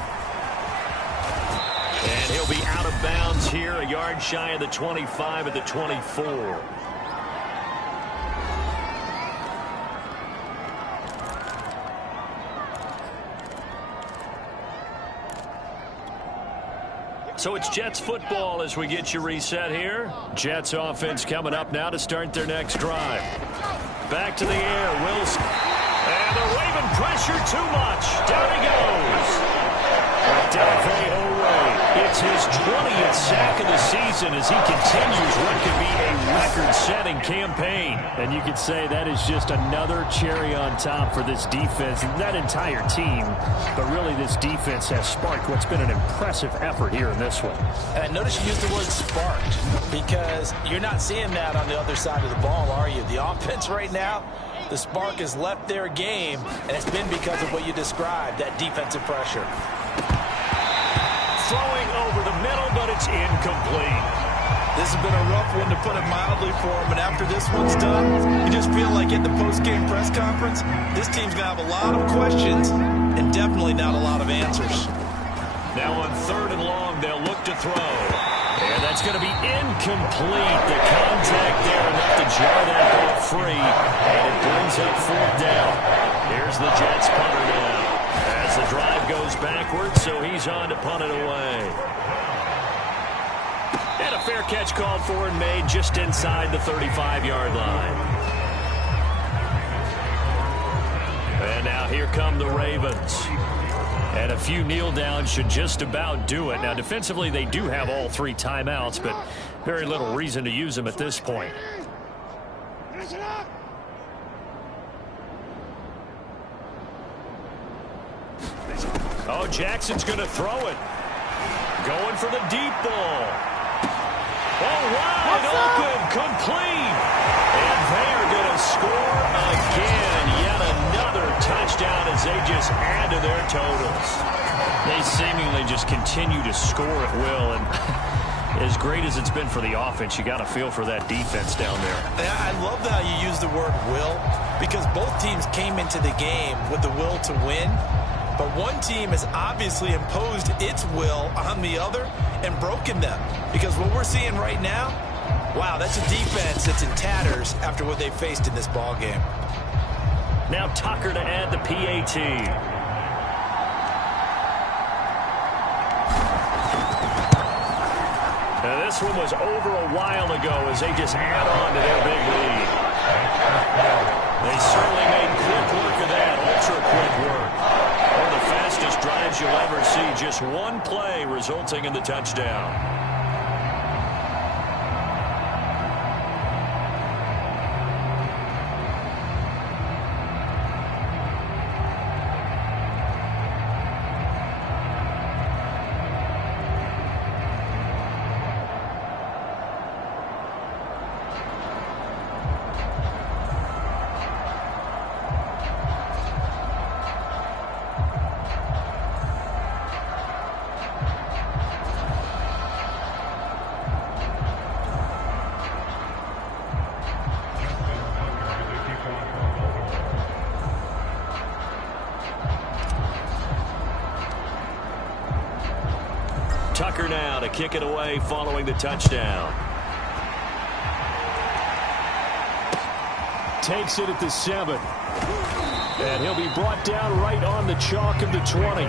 And he'll be out of bounds here, a yard shy of the 25 at the 24. So it's Jets football as we get you reset here. Jets offense coming up now to start their next drive. Back to the air, Wilson. And the Raven pressure too much. Down he goes. It's his 20th sack of the season as he continues what could be a record-setting campaign. And you could say that is just another cherry on top for this defense, and that entire team. But really, this defense has sparked what's been an impressive effort here in this one. And notice you use the word sparked, because you're not seeing that on the other side of the ball, are you? The offense right now, the spark has left their game, and it's been because of what you described, that defensive pressure. Throwing over the middle, but it's incomplete. This has been a rough one, to put it mildly, for him. And after this one's done, you just feel like at the post-game press conference, this team's going to have a lot of questions and definitely not a lot of answers. Now on 3rd and long, they'll look to throw. And that's going to be incomplete. The contact there enough to jar that ball free. And it brings up 4th down. Here's the Jets punter now. As the drive goes backwards, so he's on to punt it away. And a fair catch called for and made just inside the 35-yard line. And now here come the Ravens. And a few kneel downs should just about do it. Now defensively they do have all 3 timeouts, but very little reason to use them at this point. Oh, Jackson's going to throw it. Going for the deep ball. Oh, wide open, complete. And they are going to score again. Yet another touchdown as they just add to their totals. They seemingly just continue to score at will. And as great as it's been for the offense, you got to feel for that defense down there. I love how you use the word will, because both teams came into the game with the will to win. But one team has obviously imposed its will on the other and broken them. Because what we're seeing right now, wow, that's a defense that's in tatters after what they faced in this ball game. Now Tucker to add the PAT. Now this one was over a while ago as they just add on to their big lead. They certainly made quick work of that, ultra quick work. One of the fastest drives you'll ever see. Just one play resulting in the touchdown. Tucker now to kick it away following the touchdown. Takes it at the 7. And he'll be brought down right on the chalk of the 20.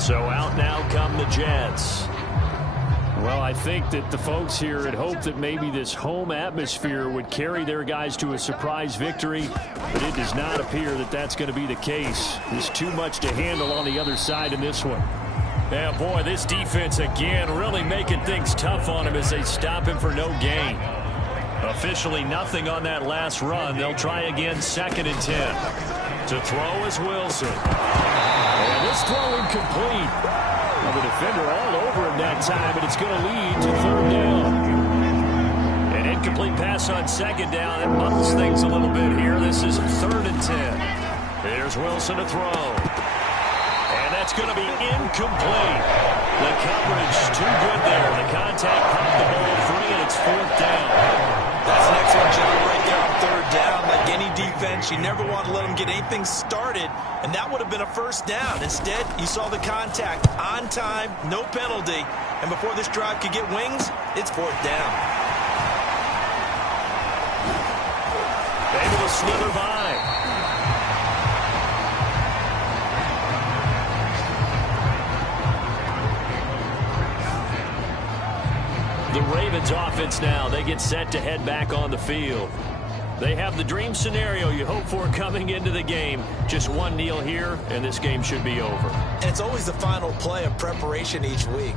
So out now come the Jets. Well, I think that the folks here had hoped that maybe this home atmosphere would carry their guys to a surprise victory, but it does not appear that that's going to be the case. There's too much to handle on the other side in this one. Yeah, boy, this defense again really making things tough on him as they stop him for no gain. Officially nothing on that last run. They'll try again, 2nd and 10. To throw is Wilson. And this throw incomplete. Well, the defender all over him that time, but it's going to lead to 3rd down. An incomplete pass on 2nd down. That muddles things a little bit here. This is 3rd and 10. Here's Wilson to throw. And that's going to be incomplete. The coverage too good there. The contact popped the ball free, and it's 4th down. That's an excellent job right there. third down. Like any defense, you never want to let them get anything started, and that would have been a first down. Instead, you saw the contact on time, no penalty, and before this drive could get wings, it's fourth down. Able to slither by. The Ravens offense now, they get set to head back on the field. They have the dream scenario you hope for coming into the game. Just one kneel here, and this game should be over. And it's always the final play of preparation each week.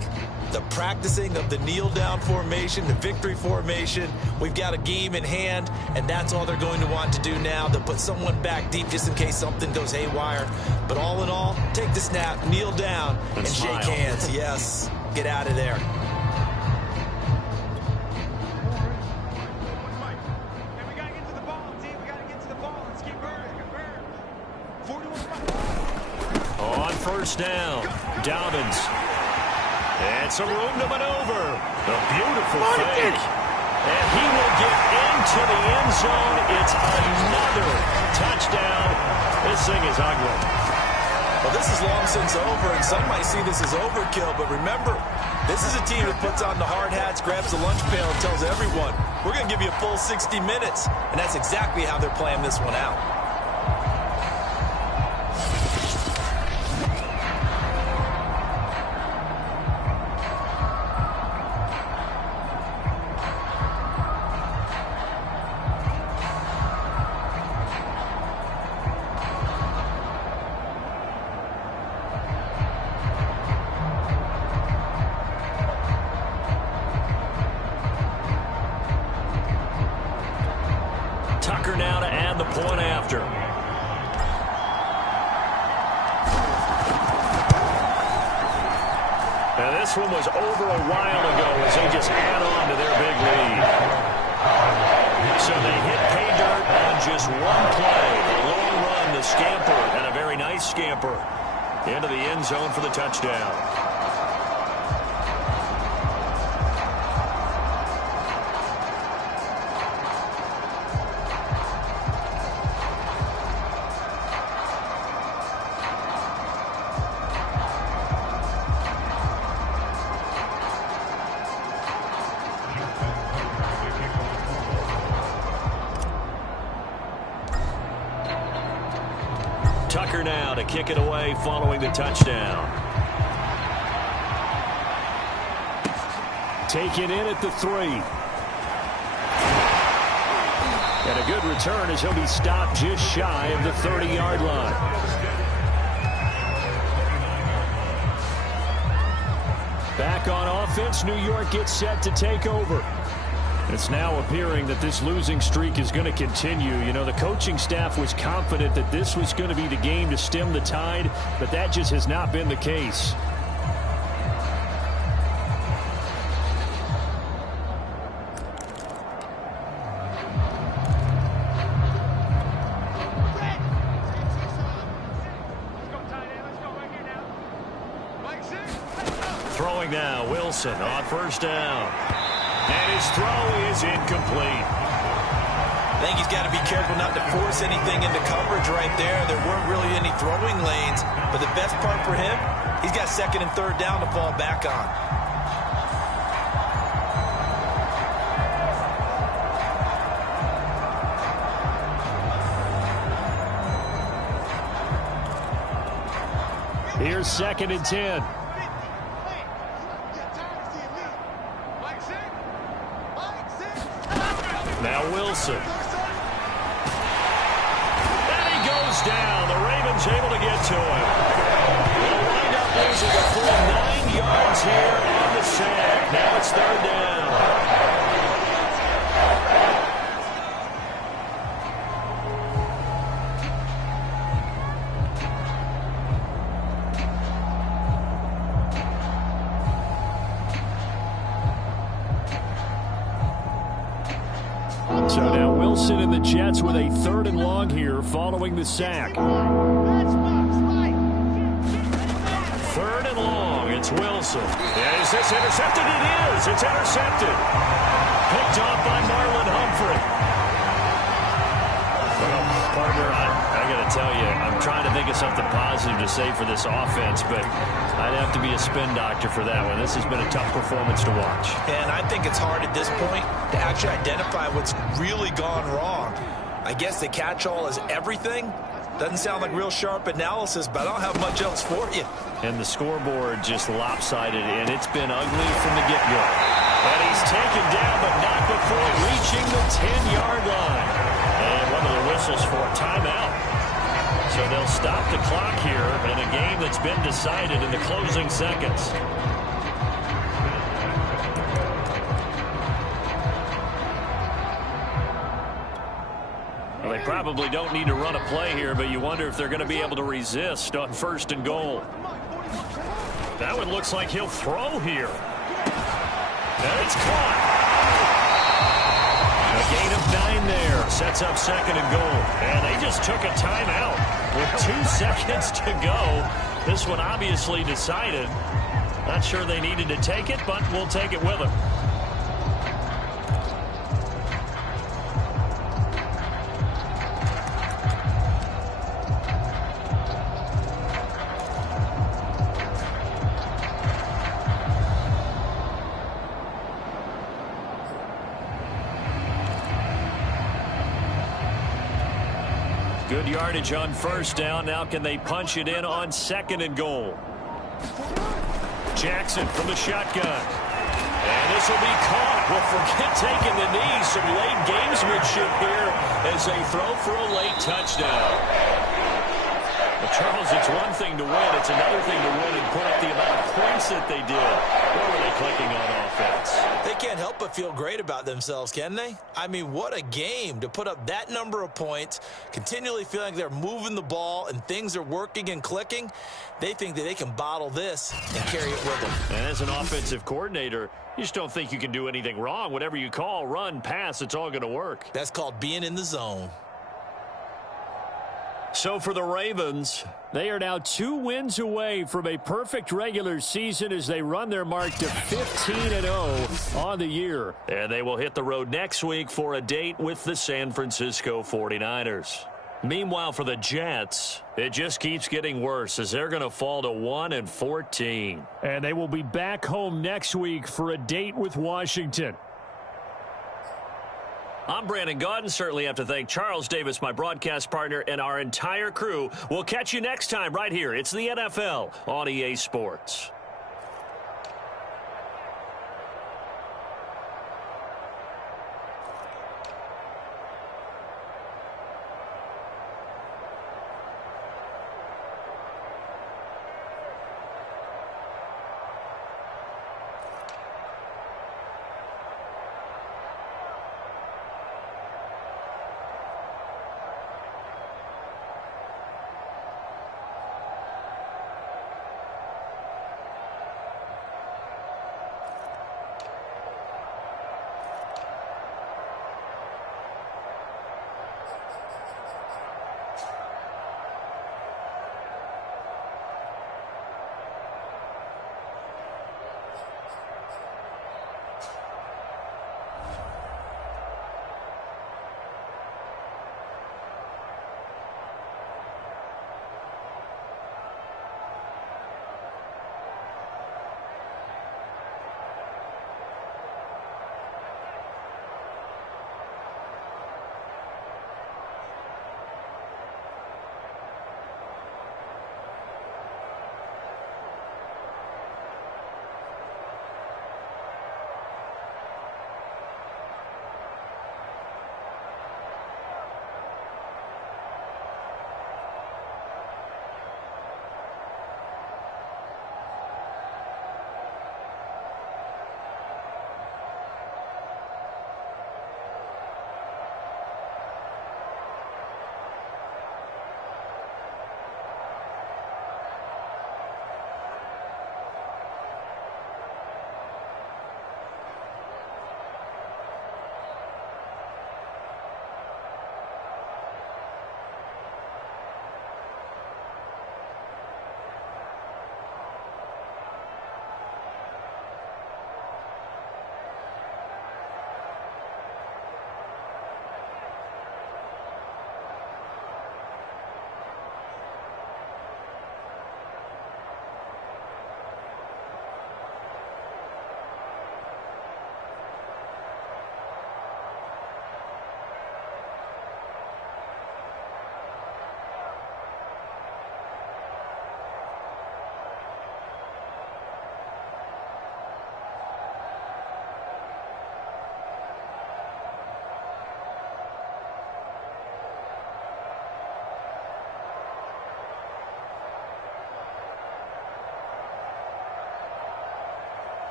The practicing of the kneel-down formation, the victory formation. We've got a game in hand, and that's all they're going to want to do now, to put someone back deep just in case something goes haywire. But all in all, take the snap, kneel down, and shake hands. Yes, get out of there. First down, Dobbins. And some room to maneuver. A beautiful fake. And he will get into the end zone. It's another touchdown. This thing is ugly. Well, this is long since over, and some might see this as overkill. But remember, this is a team that puts on the hard hats, grabs the lunch pail, and tells everyone, we're going to give you a full 60 minutes. And that's exactly how they're playing this one out. Tucker now to add the point after. Now this one was over a while ago as they just add on to their big lead. So they hit pay dirt on just one play. A long run, the scamper, and a very nice scamper into the end zone for the touchdown. Tucker now to kick it away following the touchdown. Taken in at the 3. And a good return as he'll be stopped just shy of the 30-yard line. Back on offense, New York gets set to take over. It's now appearing that this losing streak is going to continue. You know, the coaching staff was confident that this was going to be the game to stem the tide, but that just has not been the case. Throwing now, Wilson on first down. And his throw is incomplete. I think he's got to be careful not to force anything into coverage right there. There weren't really any throwing lanes. But the best part for him, he's got second and third down to fall back on. Here's second and 10. Now Wilson. And he goes down. The Ravens able to get to him. They'll wind up losing a full 9 yards here on the sack. Now it's third down. So now Wilson and the Jets with a third and long here following the sack. Third and long. It's Wilson. And is this intercepted? It is. It's intercepted. Picked off by Marlon Humphrey. partner, I got to tell you, I'm trying to think of something positive to say for this offense, but I'd have to be a spin doctor for that one. This has been a tough performance to watch. And I think it's hard at this point to actually identify what's really gone wrong. I guess the catch-all is everything. Doesn't sound like real sharp analysis, but I don't have much else for you. And the scoreboard just lopsided, and it's been ugly from the get-go. And he's taken down, but not before reaching the 10-yard line. And one of the whistles for a timeout. So they'll stop the clock here in a game that's been decided in the closing seconds. Well, they probably don't need to run a play here, but you wonder if they're going to be able to resist on 1st and goal. That one looks like he'll throw here. And it's caught. A gain of 9 there. Sets up 2nd and goal. And they just took a timeout with 2 seconds to go. This one obviously decided. Not sure they needed to take it, but we'll take it with them. Good yardage on 1st down. Now can they punch it in on 2nd and goal? Jackson from the shotgun. And this will be caught. Well, forget taking the knee. Some late gamesmanship here as they throw for a late touchdown. Well, Charles, it's one thing to win. It's another thing to win and put up the amount of points that they did. Where were they clicking on offense? They can't help but feel great about themselves, can they? I mean, what a game to put up that number of points, continually feeling like they're moving the ball and things are working and clicking. They think that they can bottle this and carry it with them. And as an offensive coordinator, you just don't think you can do anything wrong. Whatever you call, run, pass, it's all going to work. That's called being in the zone. So for the Ravens, they are now 2 wins away from a perfect regular season as they run their mark to 15-0 on the year. And they will hit the road next week for a date with the San Francisco 49ers. Meanwhile, for the Jets, it just keeps getting worse as they're going to fall to 1-14. And they will be back home next week for a date with Washington. I'm Brandon Gaudin. Certainly have to thank Charles Davis, my broadcast partner, and our entire crew. We'll catch you next time right here. It's the NFL on EA Sports.